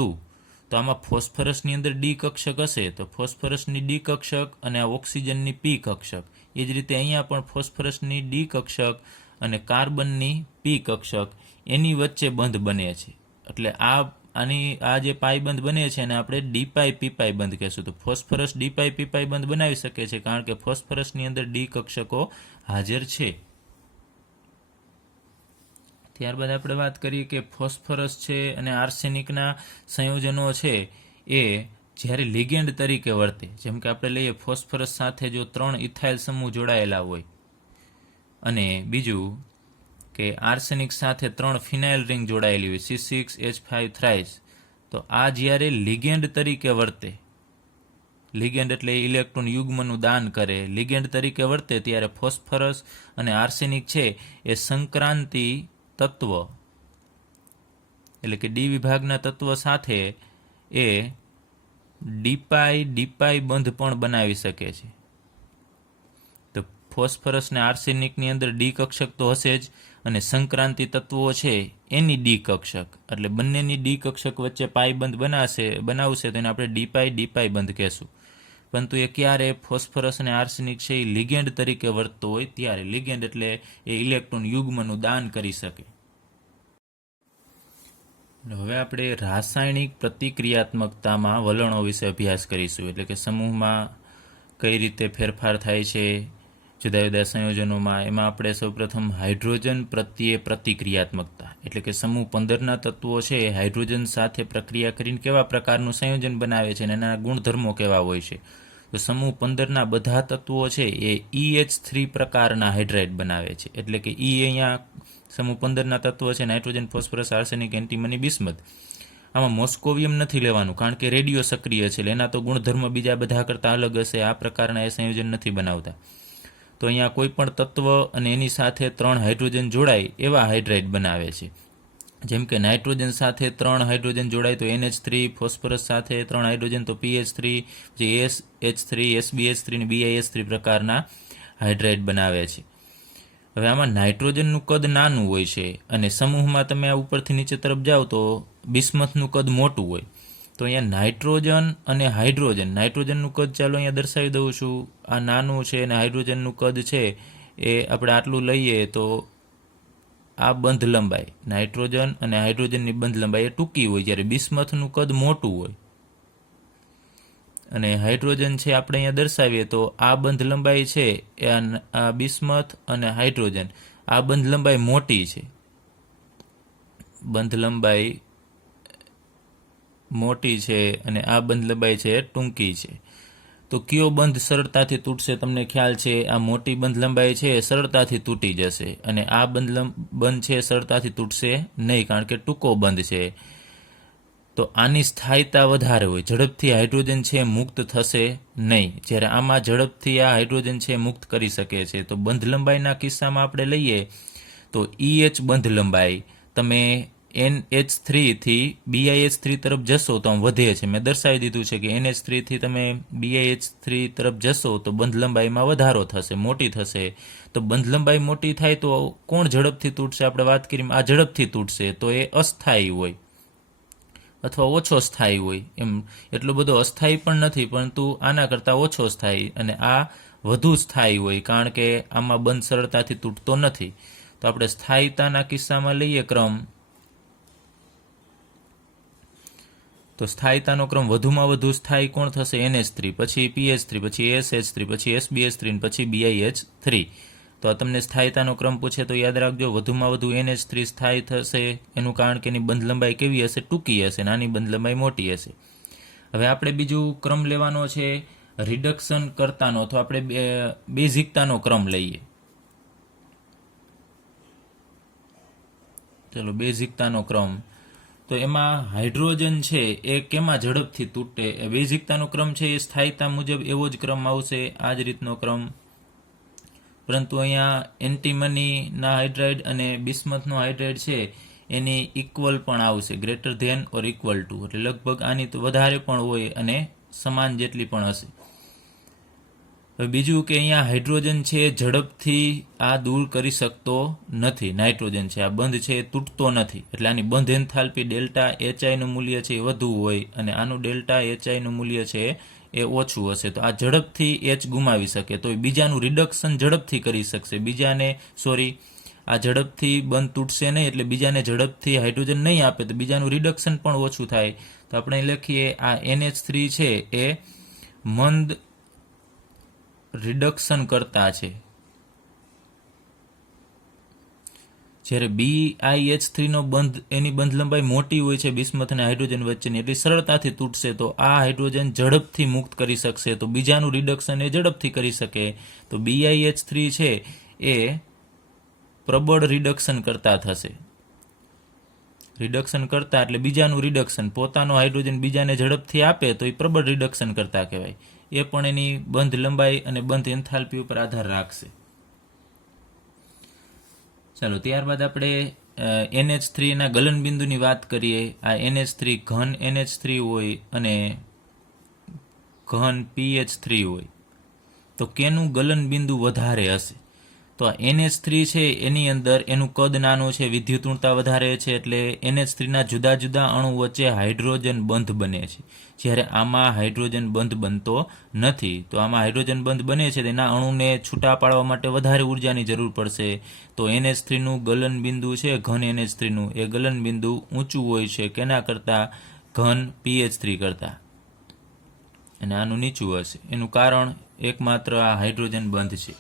તો આમાં ફોસ્ફરસની અંદર ડી કક્ષક હશે, તો ફોસ્ફરસની ડી કક્ષક અને આ ઓક્સિજનની પી કક્ષક, એ જ રીતે અહીંયા પણ ફોસ્ફરસની ડી કક્ષક અને કાર્બનની પી કક્ષક એની વચ્ચે બંધ બને છે, એટલે આ જે પાઈ બંધ બને છે એને આપણે ડીપાઈ પીપાઈ બંધ કહેશું. તો ફોસ્ફરસ ડીપાઈ પીપાઈ બંધ બનાવી શકે છે, કારણ કે ફોસ્ફરસની અંદર ડી કક્ષકો હાજર છે. ત્યારબાદ આપણે વાત કરીએ કે ફોસ્ફરસ છે અને આર્સેનિકના સંયોજનો છે એ જ્યારે લિગેન્ડ તરીકે વર્તે, જેમ કે આપણે લઈએ ફોસ્ફરસ સાથે જો 3 ઇથાઇલ સમૂહ જોડાયેલા હોય અને બીજું કે આર્સેનિક સાથે 3 ફિનાઇલ રિંગ જોડાયેલી હોય C6H5 થ્રાઇસ, તો આ જ્યારે લિગેન્ડ તરીકે વર્તે, લિગેન્ડ એટલે ઇલેક્ટ્રોન યુગ્મનું દાન કરે, લિગેન્ડ તરીકે વર્તે ત્યારે ફોસ્ફરસ અને આર્સેનિક છે એ સંક્રાંતિ તત્વ એટલે કે ડી વિભાગના તત્વ સાથે એ ડીપાઈ બંધ પણ બનાવી શકે છે. તો ફોસ્ફરસ અને આર્સેનિકની અંદર ડી કક્ષક તો હશે જ, અને સંક્રાંતિ તત્વો છે એની ડી કક્ષક, એટલે બંનેની ડી કક્ષક વચ્ચે પાઈ બંધ બનાવશે તો એને આપણે ડીપાઈ બંધ કહેશું. પરંતુ એ ક્યારે ફોસ્ફરસ અને આર્સેનિક છે એ લિગેન્ડ તરીકે વર્તતો હોય ત્યારે. લિગેન્ડ એટલે એ ઇલેક્ટ્રોન યુગ્મનું દાન કરી શકે. હવે આપણે રાસાયણિક પ્રતિક્રિયાત્મકતામાં વલણો વિશે અભ્યાસ કરીશું, એટલે કે સમૂહમાં કઈ રીતે ફેરફાર થાય છે જુદા જુદા સંયોજનોમાં. એમાં આપણે સૌપ્રથમ હાઇડ્રોજન પ્રત્યે પ્રતિક્રિયાત્મકતા, એટલે કે સમૂહ 15ના તત્વો છે એ હાઇડ્રોજન સાથે પ્રક્રિયા કરીને કેવા પ્રકારનું સંયોજન બનાવે છે અને એના ગુણધર્મો કેવા હોય છે. તો સમૂહ 15ના બધા તત્વો છે એ EH3 પ્રકારના હાઇડ્રાઇડ બનાવે છે, એટલે કે અહીંયા સમૂહ 15ના તત્વો છે nitrogen, phosphorus, arsenic, antimony, bismuth. આમાં મોસ્કોવિયમ નથી લેવાનું કારણ કે રેડિયો સક્રિય છે, એના તો ગુણધર્મ બીજા બધા કરતાં અલગ હશે, આ પ્રકારના એ સંયોજન નથી બનાવતા. તો અહીંયા કોઈ પણ તત્વ અને એની સાથે 3 હાઇડ્રોજન જોડાય એવા હાઇડ્રાઇડ બનાવે છે. જેમ કે નાઇટ્રોજન સાથે 3 હાઇડ્રોજન જોડાય તો NH3, ફોસ્ફરસ સાથે 3 હાઇડ્રોજન તો PH3, પછી SH3, SBH3 અને BiH3 પ્રકારના હાઇડ્રાઇડ બનાવે છે. હવે આમાં નાઇટ્રોજનનું કદ નાનું હોય છે અને સમૂહમાં તમે આ ઉપરથી નીચે તરફ જાઓ તો બિસ્મથનું કદ મોટું હોય. તો અહીંયા નાઇટ્રોજન અને હાઇડ્રોજન, નાઇટ્રોજનનું કદ ચાલો અહીંયા દર્શાવી દઉં છું, આ નાનું છે અને હાઇડ્રોજનનું કદ છે એ આપણે આટલું લઈએ તો આ બંધ લંબાઈ, નાઇટ્રોજન અને હાઇડ્રોજનની બંધ લંબાઈ એ ટૂંકી હોય, જ્યારે બિસ્મથનું કદ મોટું હોય. અને હાઇડ્રોજન છે આપણે અહીંયા દર્શાવીએ તો આ બંધ લંબાઈ છે એ આ બિસ્મથ અને હાઇડ્રોજન, આ બંધ લંબાઈ મોટી છે, બંધ લંબાઈ મોટી છે અને આ બંધ લંબાઈ છે ટૂંકી છે. તો કયો બંધ સરળતાથી તૂટશે? તમને ખ્યાલ છે આ મોટી બંધ લંબાઈ છે એ સરળતાથી તૂટી જશે અને આ બંધ છે સરળતાથી તૂટશે નહીં કારણ કે ટૂંકો બંધ છે. તો આની સ્થાયીતા વધારે હોય, ઝડપથી હાઇડ્રોજન છે મુક્ત થશે નહીં, જ્યારે આમાં ઝડપથી આ હાઇડ્રોજન છે મુક્ત કરી શકે છે. તો બંધ લંબાઈના કિસ્સામાં આપણે લઈએ તો EH બંધ લંબાઈ તમે NH3 થી BiH3 તરફ જશો તો આમ વધે છે. મેં દર્શાવી દીધું છે કે NH3 થી તમે BiH3 તરફ જશો તો બંધ લંબાઈમાં વધારો થશે, મોટી થશે. તો બંધ લંબાઈ મોટી થાય તો કોણ ઝડપથી તૂટશે? આપણે વાત કરી આ ઝડપથી તૂટશે, તો એ અસ્થાયી હોય અથવા ઓછો સ્થાયી હોય. એમ એટલો બધો અસ્થાયી પણ નથી, પરંતુ આના કરતાં ઓછો સ્થાયી, અને આ વધુ સ્થાયી હોય કારણ કે આમાં બંધ સરળતાથી તૂટતો નથી. તો આપણે સ્થાયીતાના કિસ્સામાં લઈએ ક્રમ, તો સ્થાયીતાનો ક્રમ વધુમાં વધુ સ્થાયી કોણ થશે? NH3, પછી PH3, પછી SH3, પછી SBH3 પછી BiH3. તો આ તમને સ્થાયીતાનો ક્રમ પૂછે તો યાદ રાખજો, વધુમાં વધુ NH3 સ્થાયી થશે એનું કારણ કે એની બંધ લંબાઈ કેવી હશે? ટૂંકી હશે, નાની બંધ લંબાઈ મોટી હશે. હવે આપણે બીજું ક્રમ લેવાનો છે રિડક્શન કરતાનો, તો આપણે બેઝિકતાનો ક્રમ લઈએ. ચલો બેઝિકતાનો ક્રમ, તો એમાં હાઇડ્રોજન છે એ કેમાં ઝડપથી તૂટે? બેઝિકતાનો ક્રમ છે એ સ્થાયીતા મુજબ એવો જ ક્રમ આવશે, આ જ રીતનો ક્રમ. પરંતુ અહીંયા એન્ટીમનીના હાઇડ્રાઇડ અને બિસ્મથનો હાઇડ્રાઇડ છે એની ઇક્વલ પણ આવશે, greater than or equal to, એટલે લગભગ આની તો વધારે પણ હોય અને સમાન જેટલી પણ હશે. હવે બીજું કે અહીંયા હાઇડ્રોજન છે ઝડપથી આ દૂર કરી શકતો નથી, નાઇટ્રોજન છે આ બંધ છે એ તૂટતો નથી, એટલે આની બંધ એન્થાલ્પી ડેલ્ટા HIનું મૂલ્ય છે એ વધુ હોય અને આનું ડેલ્ટા HIનું મૂલ્ય છે એ ઓછું હશે. તો આ ઝડપથી H ગુમાવી શકે, તો બીજાનું રિડક્શન ઝડપથી કરી શકશે, આ ઝડપથી બંધ તૂટશે નહીં, એટલે બીજાને ઝડપથી હાઇડ્રોજન નહીં આપે તો બીજાનું રિડક્શન પણ ઓછું થાય. તો આપણે લખીએ આ NH3 છે એ મંદ રિડક્શન કરતા છે. જ્યારે BiH3નો બંધ એની બંધ લંબાઈ મોટી હોય છે બિસ્મથ અને હાઇડ્રોજન વચ્ચેની, એટલે સરળતાથી તૂટશે. તો આ હાઇડ્રોજન ઝડપથી મુક્ત કરી શકશે, તો બીજાનું રિડક્શન એ ઝડપથી કરી શકે. તો BiH3 છે એ પ્રબળ રિડક્શન કરતા થશે. રિડક્શન કરતા એટલે બીજાનું રિડક્શન, પોતાનો હાઇડ્રોજન બીજાને ઝડપથી આપે તો એ પ્રબળ રિડક્શન કરતા કહેવાય. એ પણ એની બંધ લંબાઈ અને બંધ એન્થાલ્પી ઉપર આધાર રાખશે. ચાલો, ત્યારબાદ આપણે NH3 ના ગલન બિંદુની વાત કરીએ. આ NH3 ઘન NH3 હોય અને ઘન PH3 હોય, તો કેનું ગલન બિંદુ વધારે હશે? તો આ NH3 છે એની અંદર એનું કદ નાનું છે, વિદ્યુતઋણતા વધારે છે, એટલે NH3ના જુદા જુદા અણુ વચ્ચે હાઇડ્રોજન બંધ બને છે. જ્યારે આમાં હાઇડ્રોજન બંધ બનતો નથી. તો આમાં હાઇડ્રોજન બંધ બને છે તેના અણુને છૂટા પાડવા માટે વધારે ઉર્જાની જરૂર પડશે. તો NH3નું ગલન બિંદુ છે ઘન NH3નું, એ ગલન બિંદુ ઊંચું હોય છે કેના કરતાં? ઘન PH3 કરતાં, અને આનું નીચું હશે. એનું કારણ એકમાત્ર આ હાઇડ્રોજન બંધ છે.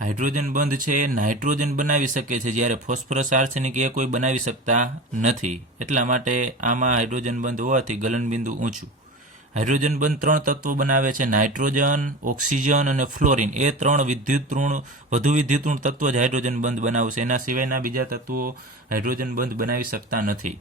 હાઇડ્રોજન બંધ છે નાઇટ્રોજન બનાવી શકે છે, જ્યારે ફોસ્ફરસ આર્સેનિક એ કોઈ બનાવી શકતા નથી. એટલા માટે આમાં હાઇડ્રોજન બંધ હોવાથી ગલન બિંદુ ઊંચું. હાઇડ્રોજન બંધ 3 તત્વો બનાવે છે, નાઇટ્રોજન, ઓક્સિજન અને ફ્લોરિન. એ 3 વધુ વિદ્યુતઋણ તત્વો જ હાઇડ્રોજન બંધ બનાવશે. એના સિવાયના બીજા તત્વો હાઇડ્રોજન બંધ બનાવી શકતા નથી.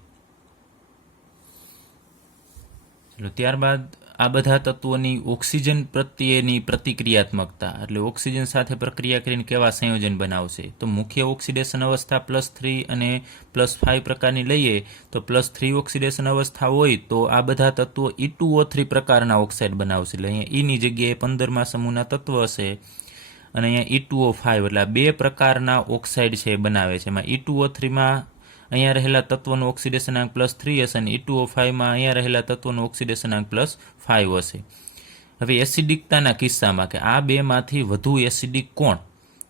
ચલો, ત્યારબાદ આ બધા તત્વોની ઓક્સિજન પ્રત્યેની પ્રતિક્રિયાત્મકતા, એટલે ઓક્સિજન સાથે પ્રક્રિયા કરીને કેવા સંયોજન બનાવશે. તો મુખ્ય ઓક્સિડેશન અવસ્થા +3 અને +5 પ્રકારની લઈએ તો +3 ઓક્સિડેશન અવસ્થા હોય તો આ બધા તત્વો E2O3 પ્રકારના ઓક્સાઇડ બનાવશે. એટલે અહીંયા ઈની જગ્યાએ 15મા સમૂહના તત્વ હશે અને અહીંયા E2O5, એટલે 2 પ્રકારના ઓક્સાઇડ છે એ બનાવે છે. એમાં E2O3માં અહીંયા રહેલા તત્વનો ઓક્સિડેશનાંક +3 હશે અને E2O5માં અહીંયા રહેલા તત્વનો ઓક્સિડેશનાંક +5 હશે. હવે એસિડિકતાના કિસ્સામાં કે આ બેમાંથી વધુ એસિડિક કોણ?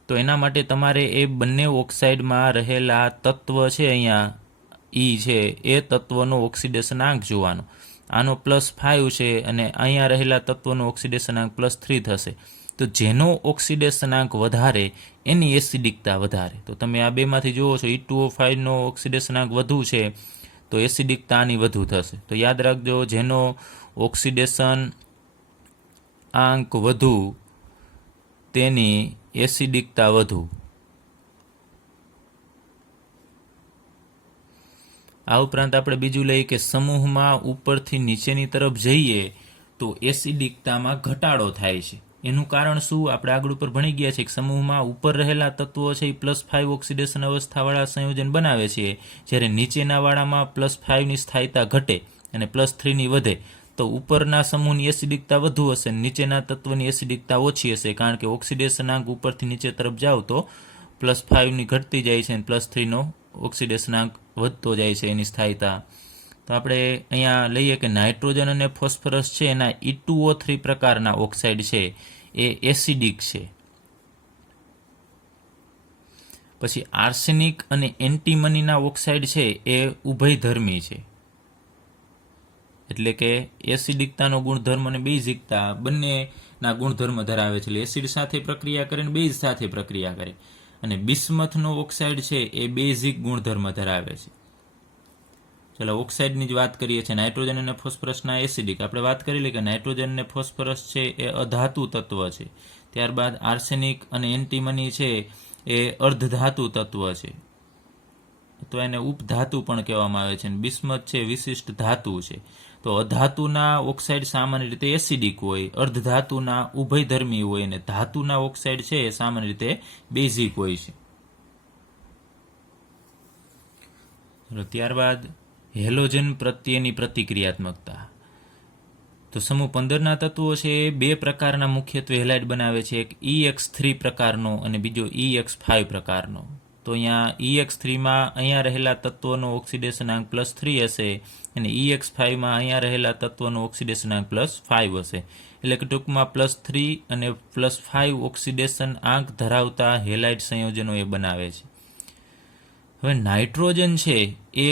તો એના માટે તમારે એ બંને ઓક્સાઇડમાં રહેલા તત્વ છે, અહીંયા E છે, એ તત્વનો ઓક્સિડેશનાંક જોવાનો. આનો +5 છે અને અહીંયા રહેલા તત્વનો ઓક્સિડેશનાંક +3 થશે. તો જેનો ઓક્સિડેશનાંક વધારે એની એસિડિકતા વધારે. તો તમે આ બેમાંથી જુઓ છો E2O5નો ઓક્સિડેશનાંક વધુ છે તો એસિડિકતા આની વધુ થશે. તો યાદ રાખજો, જેનો ઓક્સિડેશન આંક વધુ તેની એસિડિકતા વધુ. આ ઉપરાંત આપણે બીજું લઈએ કે સમૂહમાં ઉપરથી નીચેની તરફ જઈએ તો એસિડિકતામાં ઘટાડો થાય છે. એનું કારણ શું? આપણે આગળ ઉપર ભણી ગયા છે કે સમૂહમાં ઉપર રહેલા તત્વો છે એ +5 ઓક્સિડેશન અવસ્થાવાળા સંયોજન બનાવે છે, જ્યારે નીચેના વાળામાં +5ની સ્થાયીતા ઘટે અને +3ની વધે. તો ઉપરના સમૂહની એસિડિકતા વધુ હશે, નીચેના તત્વની એસિડિકતા ઓછી હશે, કારણ કે ઓક્સિડેશનાંક ઉપરથી નીચે તરફ જાવ તો +5ની ઘટતી જાય છે અને +3નો ઓક્સિડેશનાંક વધતો જાય છે એની સ્થાયીતા. તો આપણે અહીંયા લઈએ કે નાઇટ્રોજન અને ફોસ્ફરસ છે એના E2O3 પ્રકારના ઓક્સાઇડ છે એ એસિડિક છે. પછી આર્સેનિક અને એન્ટીમનીના ઓક્સાઇડ છે એ ઉભયધર્મી છે, એટલે કે એસિડિકતાનો ગુણધર્મ અને બેઝિકતા બંનેના ગુણધર્મ ધરાવે છે. એટલે એસિડ સાથે પ્રક્રિયા કરે અને બેઝ સાથે પ્રક્રિયા કરે. અને બિસ્મથનો ઓક્સાઇડ છે એ બેઝિક ગુણધર્મ ધરાવે છે. ચાલો, ઓક્સાઇડની જ વાત કરીએ છીએ. નાઇટ્રોજન અને ફોસ્ફરસના એસિડિક. આપણે વાત કરી લઈએ કે નાઇટ્રોજન અને ફોસ્ફરસ છે એ અધાતુ તત્વ છે. ત્યારબાદ આર્સેનિક અને એન્ટીમની છે એ અર્ધધાતુ તત્વ છે, તો એને ઉપધાતુ પણ કહેવામાં આવે છે. અને બિસ્મથ છે વિશિષ્ટ ધાતુ છે. તો અધાતુના ઓક્સાઇડ સામાન્ય રીતે એસિડિક હોય, અર્ધધાતુના ઉભયધર્મી હોય અને ધાતુના ઓક્સાઇડ છે એ સામાન્ય રીતે બેઝિક હોય છે. ત્યારબાદ હેલોજન પ્રત્યેની પ્રતિક્રિયાત્મકતા. તો સમૂહ 15ના તત્વો છે એ 2 પ્રકારના મુખ્યત્વે હેલાઇડ બનાવે છે, એક EX3 પ્રકારનો અને બીજો EX5 પ્રકારનો. તો અહીંયા EX3માં અહીંયા રહેલા તત્વોનો ઓક્સિડેશનાંક +3 હશે અને EX5માં અહીંયા રહેલા તત્વોનો ઓક્સિડેશનાંક +5 હશે. એટલે કે ટૂંકમાં +3 અને +5 ઓક્સિડેશન આંક ધરાવતા હેલાઇડ સંયોજનો એ બનાવે છે. હવે નાઇટ્રોજન છે એ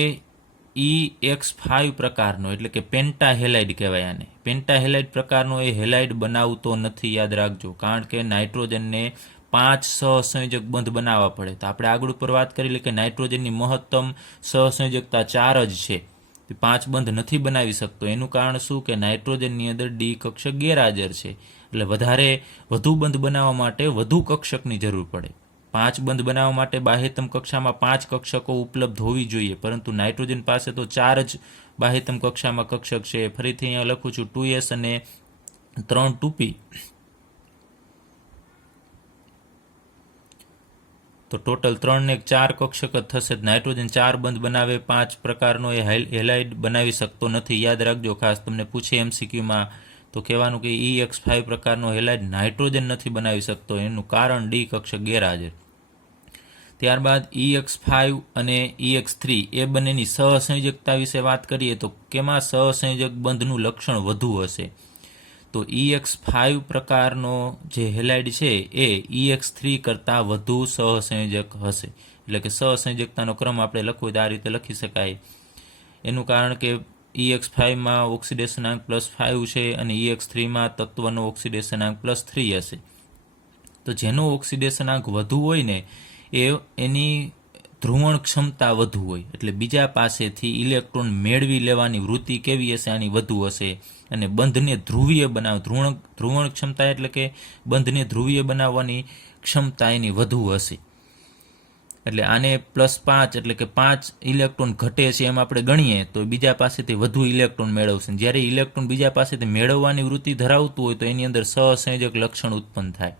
EX5 પ્રકારનો, એટલે કે પેન્ટા હેલાઇડ કહેવાય આને. પેન્ટા હેલાઇડ પ્રકારનો એ હેલાઇડ બનાવતો નથી, યાદ રાખજો, કારણ કે નાઇટ્રોજનને 5 સહસંયોજક બંધ બનાવવા પડે. તો આપણે આગળ ઉપર વાત કરી લે કે નાઇટ્રોજનની મહત્તમ સહસંયોજકતા 4 જ છે, 5 બંધ નથી બનાવી શકતો. એનું કારણ શું કે નાઇટ્રોજનની અંદર ડી કક્ષક ગેરહાજર છે, એટલે વધુ બંધ બનાવવા માટે વધુ કક્ષકની જરૂર પડે. 5 બંધ બનાવવા માટે બાહ્યતમ કક્ષામાં 5 કક્ષકો ઉપલબ્ધ હોવી જોઈએ, પરંતુ નાઇટ્રોજન પાસે તો 4 જ બાહ્યતમ કક્ષામાં કક્ષક છે. ફરીથી અહીંયા લખું છું 2s અને 3 2p. તો ટોટલ 3 ને 4 કક્ષક જ થશે. નાઇટ્રોજન 4 બંધ બનાવે 5 પ્રકારનો એ હેલાઇડ બનાવી શકતો નથી. યાદ રાખજો, ખાસ તમને પૂછે MCQમાં તો કહેવાનું કે EX5 પ્રકારનો હેલાઇડ નાઇટ્રોજન નથી બનાવી શકતો. એનું કારણ ડી કક્ષક ગેરહાજર. ત્યારબાદ EX5 અને EX3 એ બંનેની સહસંયોજકતા વિશે વાત કરીએ તો કેમાં સહસંયોજક બંધનું લક્ષણ વધુ હશે? તો EX5 પ્રકારનો જે હેલાઇડ છે એ EX3 કરતાં વધુ સહસંયોજક હશે. એટલે કે સહસંયોજકતાનો ક્રમ આપણે લખવો તો આ રીતે લખી શકાય. એનું કારણ કે EX5માં ઓક્સિડેશનાંક +5 છે અને EX3માં તત્વનો ઓક્સિડેશનાંક +3 હશે. તો જેનો ઓક્સિડેશનાંક વધુ હોય ને એની ધ્રુવણ ક્ષમતા વધુ હોય, એટલે બીજા પાસેથી ઇલેક્ટ્રોન મેળવી લેવાની વૃત્તિ કેવી હશે? આની વધુ હશે. અને બંધને ધ્રુવીય ધ્રુવણ ક્ષમતા એટલે કે બંધને ધ્રુવીય બનાવવાની ક્ષમતા એની વધુ હશે. એટલે આને +5 એટલે કે 5 ઇલેક્ટ્રોન ઘટે છે એમ આપણે ગણીએ તો બીજા પાસેથી વધુ ઇલેક્ટ્રોન મેળવશે. જ્યારે ઇલેક્ટ્રોન બીજા પાસેથી મેળવવાની વૃત્તિ ધરાવતું હોય તો એની અંદર સહસંયોજક લક્ષણ ઉત્પન્ન થાય.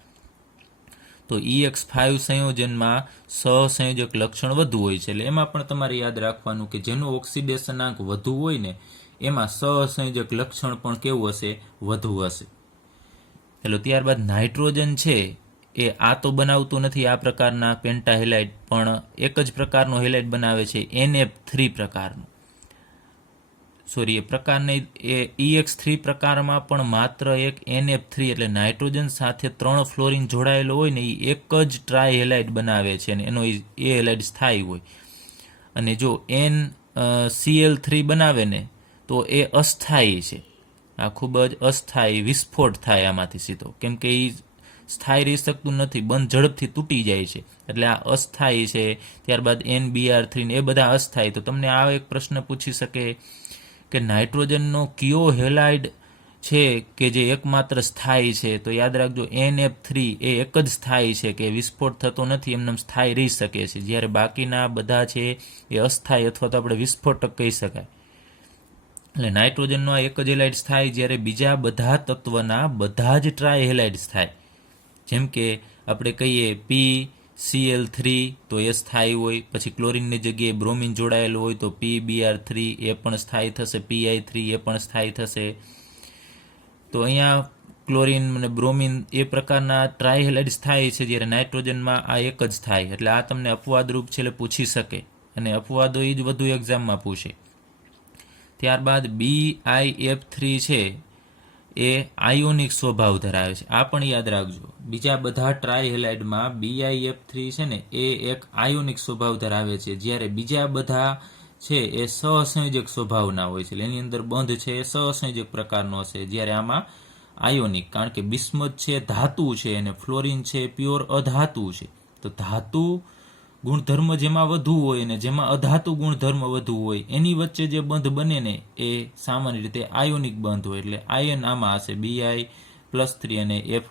તો EX5 સંયોજનમાં સહસંયોજક લક્ષણ વધુ હોય છે. એટલે એમાં પણ તમારે યાદ રાખવાનું કે જેનો ઓક્સિડેશનાંક વધુ હોય ને એમાં સહસંયોજક લક્ષણ પણ કેવું હશે? વધુ હશે. એટલે ત્યારબાદ નાઇટ્રોજન છે એ આ તો બનાવતું નથી આ પ્રકારના પેન્ટાહેલાઇડ, પણ એક જ પ્રકારનો હેલાઇડ બનાવે છે NF3 પ્રકારનો. એ પ્રકારને EX3 પ્રકારમાં પણ માત્ર એક NF3 એટલે નાઇટ્રોજન સાથે 3 ફ્લોરિન જોડાયેલો હોય ને એ એક જ ટ્રાય હેલાઇડ બનાવે છે અને એનો એ હેલાઇડ સ્થાયી હોય. અને જો NCl3 બનાવે ને તો એ અસ્થાયી છે. આ ખૂબ જ અસ્થાયી વિસ્ફોટ થાય આમાંથી સીધો, કેમ કે એ સ્થાયી રહી શકતું નથી, બંધ ઝડપથી તૂટી જાય છે. એટલે આ અસ્થાયી છે. ત્યારબાદ NBr3 એ બધા અસ્થાયી. તો તમને આ એક પ્રશ્ન પૂછી શકે કે નાઇટ્રોજનનો કયો હેલાઇડ છે કે જે એકમાત્ર સ્થાયી છે? તો યાદ રાખજો NF3 એ એક જ સ્થાયી છે કે વિસ્ફોટ થતો નથી, એમને સ્થાયી રહી શકે છે. જ્યારે બાકીના બધા છે એ અસ્થાયી અથવા તો આપણે વિસ્ફોટક કહી શકાય. એટલે નાઇટ્રોજનનો આ એક જ હેલાઇડ સ્થાયી, જ્યારે બીજા બધા તત્વના બધા જ ટ્રાય હેલાઇડ થાય. જેમ કે આપણે કહીએ PCl3 તો એ સ્થાયી હોય, પછી ક્લોરિનની જગ્યાએ બ્રોમિન જોડાયેલું હોય તો PBr3 એ પણ સ્થાયી થશે, PI3 એ પણ સ્થાયી થશે. તો અહીંયા ક્લોરિન અને બ્રોમિન એ પ્રકારના ટ્રાયહેલાઇડ સ્થાયી છે, જ્યારે નાઇટ્રોજનમાં આ એક જ સ્થાયી. એટલે આ તમને અપવાદરૂપ છે એટલે પૂછી શકે, અને અપવાદો એ જ વધુ એક્ઝામમાં પૂછે. ત્યારબાદ BiF3 છે એ આયોનિક સ્વભાવ ધરાવે છે. આ પણ યાદ રાખજો, બીજા બધા ટ્રાયહેલાઇડમાં BiF3 છે ને એ એક આયોનિક સ્વભાવ ધરાવે છે, જ્યારે બીજા બધા છે એ સહસંયોજક સ્વભાવના હોય છે. એની અંદર બંધ છે એ સહસંયોજક પ્રકારનો હશે, જ્યારે આમાં આયોનિક. કારણ કે બિસ્મથ છે ધાતુ છે અને ફ્લોરિન છે પ્યોર અધાતુ છે. તો ધાતુ ગુણધર્મ જેમાં વધુ હોય અને જેમાં અધાતુ ગુણધર્મ વધુ હોય એની વચ્ચે જે બંધ બને ને એ સામાન્ય રીતે આયોનિક બંધ હોય. એટલે આયન આમાં હશે Bi+3 અને F-.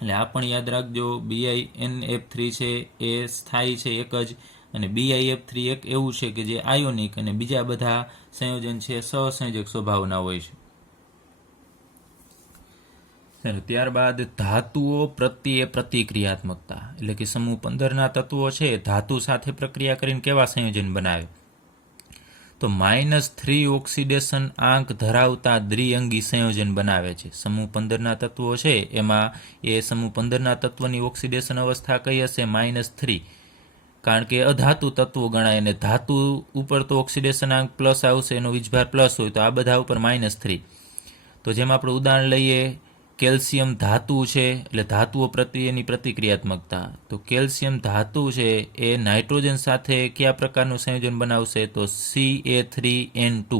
એટલે આ પણ યાદ રાખજો, BiNF3 છે એ સ્થાયી છે એક જ, અને BiF3 એક એવું છે કે જે આયોનિક, અને બીજા બધા સંયોજન છે સહસંયોજક સ્વભાવના હોય છે. ત્યારબાદ ધાતુઓ પ્રત્યે પ્રતિક્રિયાત્મકતા, એટલે કે સમૂહ 15ના તત્વો છે ધાતુ સાથે પ્રક્રિયા કરીને કેવા સંયોજન બનાવે? તો -3 ઓક્સિડેશન આંક ધરાવતા દ્વિઅંગી સંયોજન બનાવે છે. સમૂહ 15ના તત્વો છે એમાં એ સમૂહ 15ના તત્વની ઓક્સિડેશન અવસ્થા કઈ હશે? -3, કારણ કે અધાતુ તત્વો ગણાય, અને ધાતુ ઉપર તો ઓક્સિડેશન આંક પ્લસ આવશે, એનો વીજભાર પ્લસ હોય, તો આ બધા ઉપર -3. તો જેમ આપણે ઉદાહરણ લઈએ, કેલ્શિયમ ધાતુ છે એટલે ધાતુઓ પ્રત્યેની પ્રતિક્રિયાત્મકતા. તો કેલ્શિયમ ધાતુ છે એ નાઇટ્રોજન સાથે કયા પ્રકારનું સંયોજન બનાવશે? તો Ca3N2.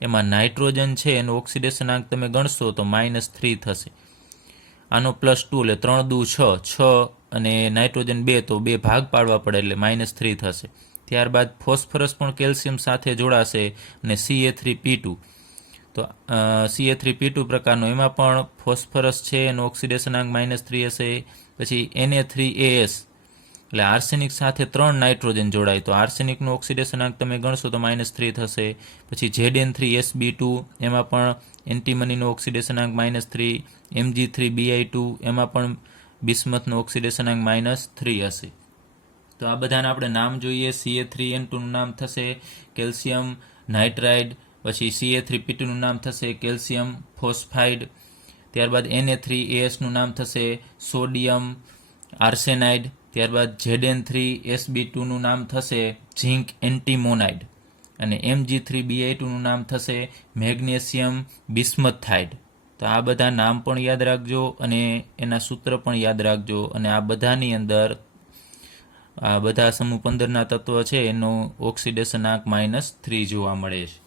એમાં નાઇટ્રોજન છે એનો ઓક્સિડેશન આંક તમે ગણશો તો -3 થશે. આનો +2 એટલે 3 દુ 6 અને નાઇટ્રોજન 2 તો 2 ભાગ પાડવા પડે એટલે -3 થશે. ત્યારબાદ ફોસ્ફરસ પણ કેલ્શિયમ સાથે જોડાશે અને Ca3P2. તો Ca3P2 પ્રકારનો, એમાં પણ ફોસ્ફરસ છે એનો ઓક્સિડેશનાંક -3 હશે. પછી Na3As એટલે આર્સેનિક સાથે 3 નાઇટ્રોજન જોડાય તો આર્સેનિકનો ઓક્સિડેશનાંક તમે ગણશો તો -3 થશે. પછી Zn3Sb2 એમાં પણ એન્ટીમનીનો ઓક્સિડેશનાંક -3. Mg3Bi2 એમાં પણ બિસ્મથનો ઓક્સિડેશનાંક -3 હશે. તો આ બધાના આપણે નામ જોઈએ. Ca3N2 નું નામ થશે કેલ્શિયમ નાઇટ્રાઇડ. પછી Ca3P2 નું નામ થશે કેલ્શિયમ ફોસ્ફાઇડ. ત્યારબાદ Na3As નું નામ થશે સોડિયમ આર્સેનાઇડ. ત્યારબાદ Zn3Sb2 નું નામ થશે ઝિંક એન્ટીમોનાઇડ. અને Mg3Bi2 નું નામ થશે મેગ્નેશિયમ બિસ્મથાઇડ. તો આ બધા નામ પણ યાદ રાખજો અને એના સૂત્ર પણ યાદ રાખજો. અને આ બધાની અંદર આ બધા સમૂહ 15ના તત્વો છે એનો ઓક્સિડેશનાંક -3 જોવા મળે છે.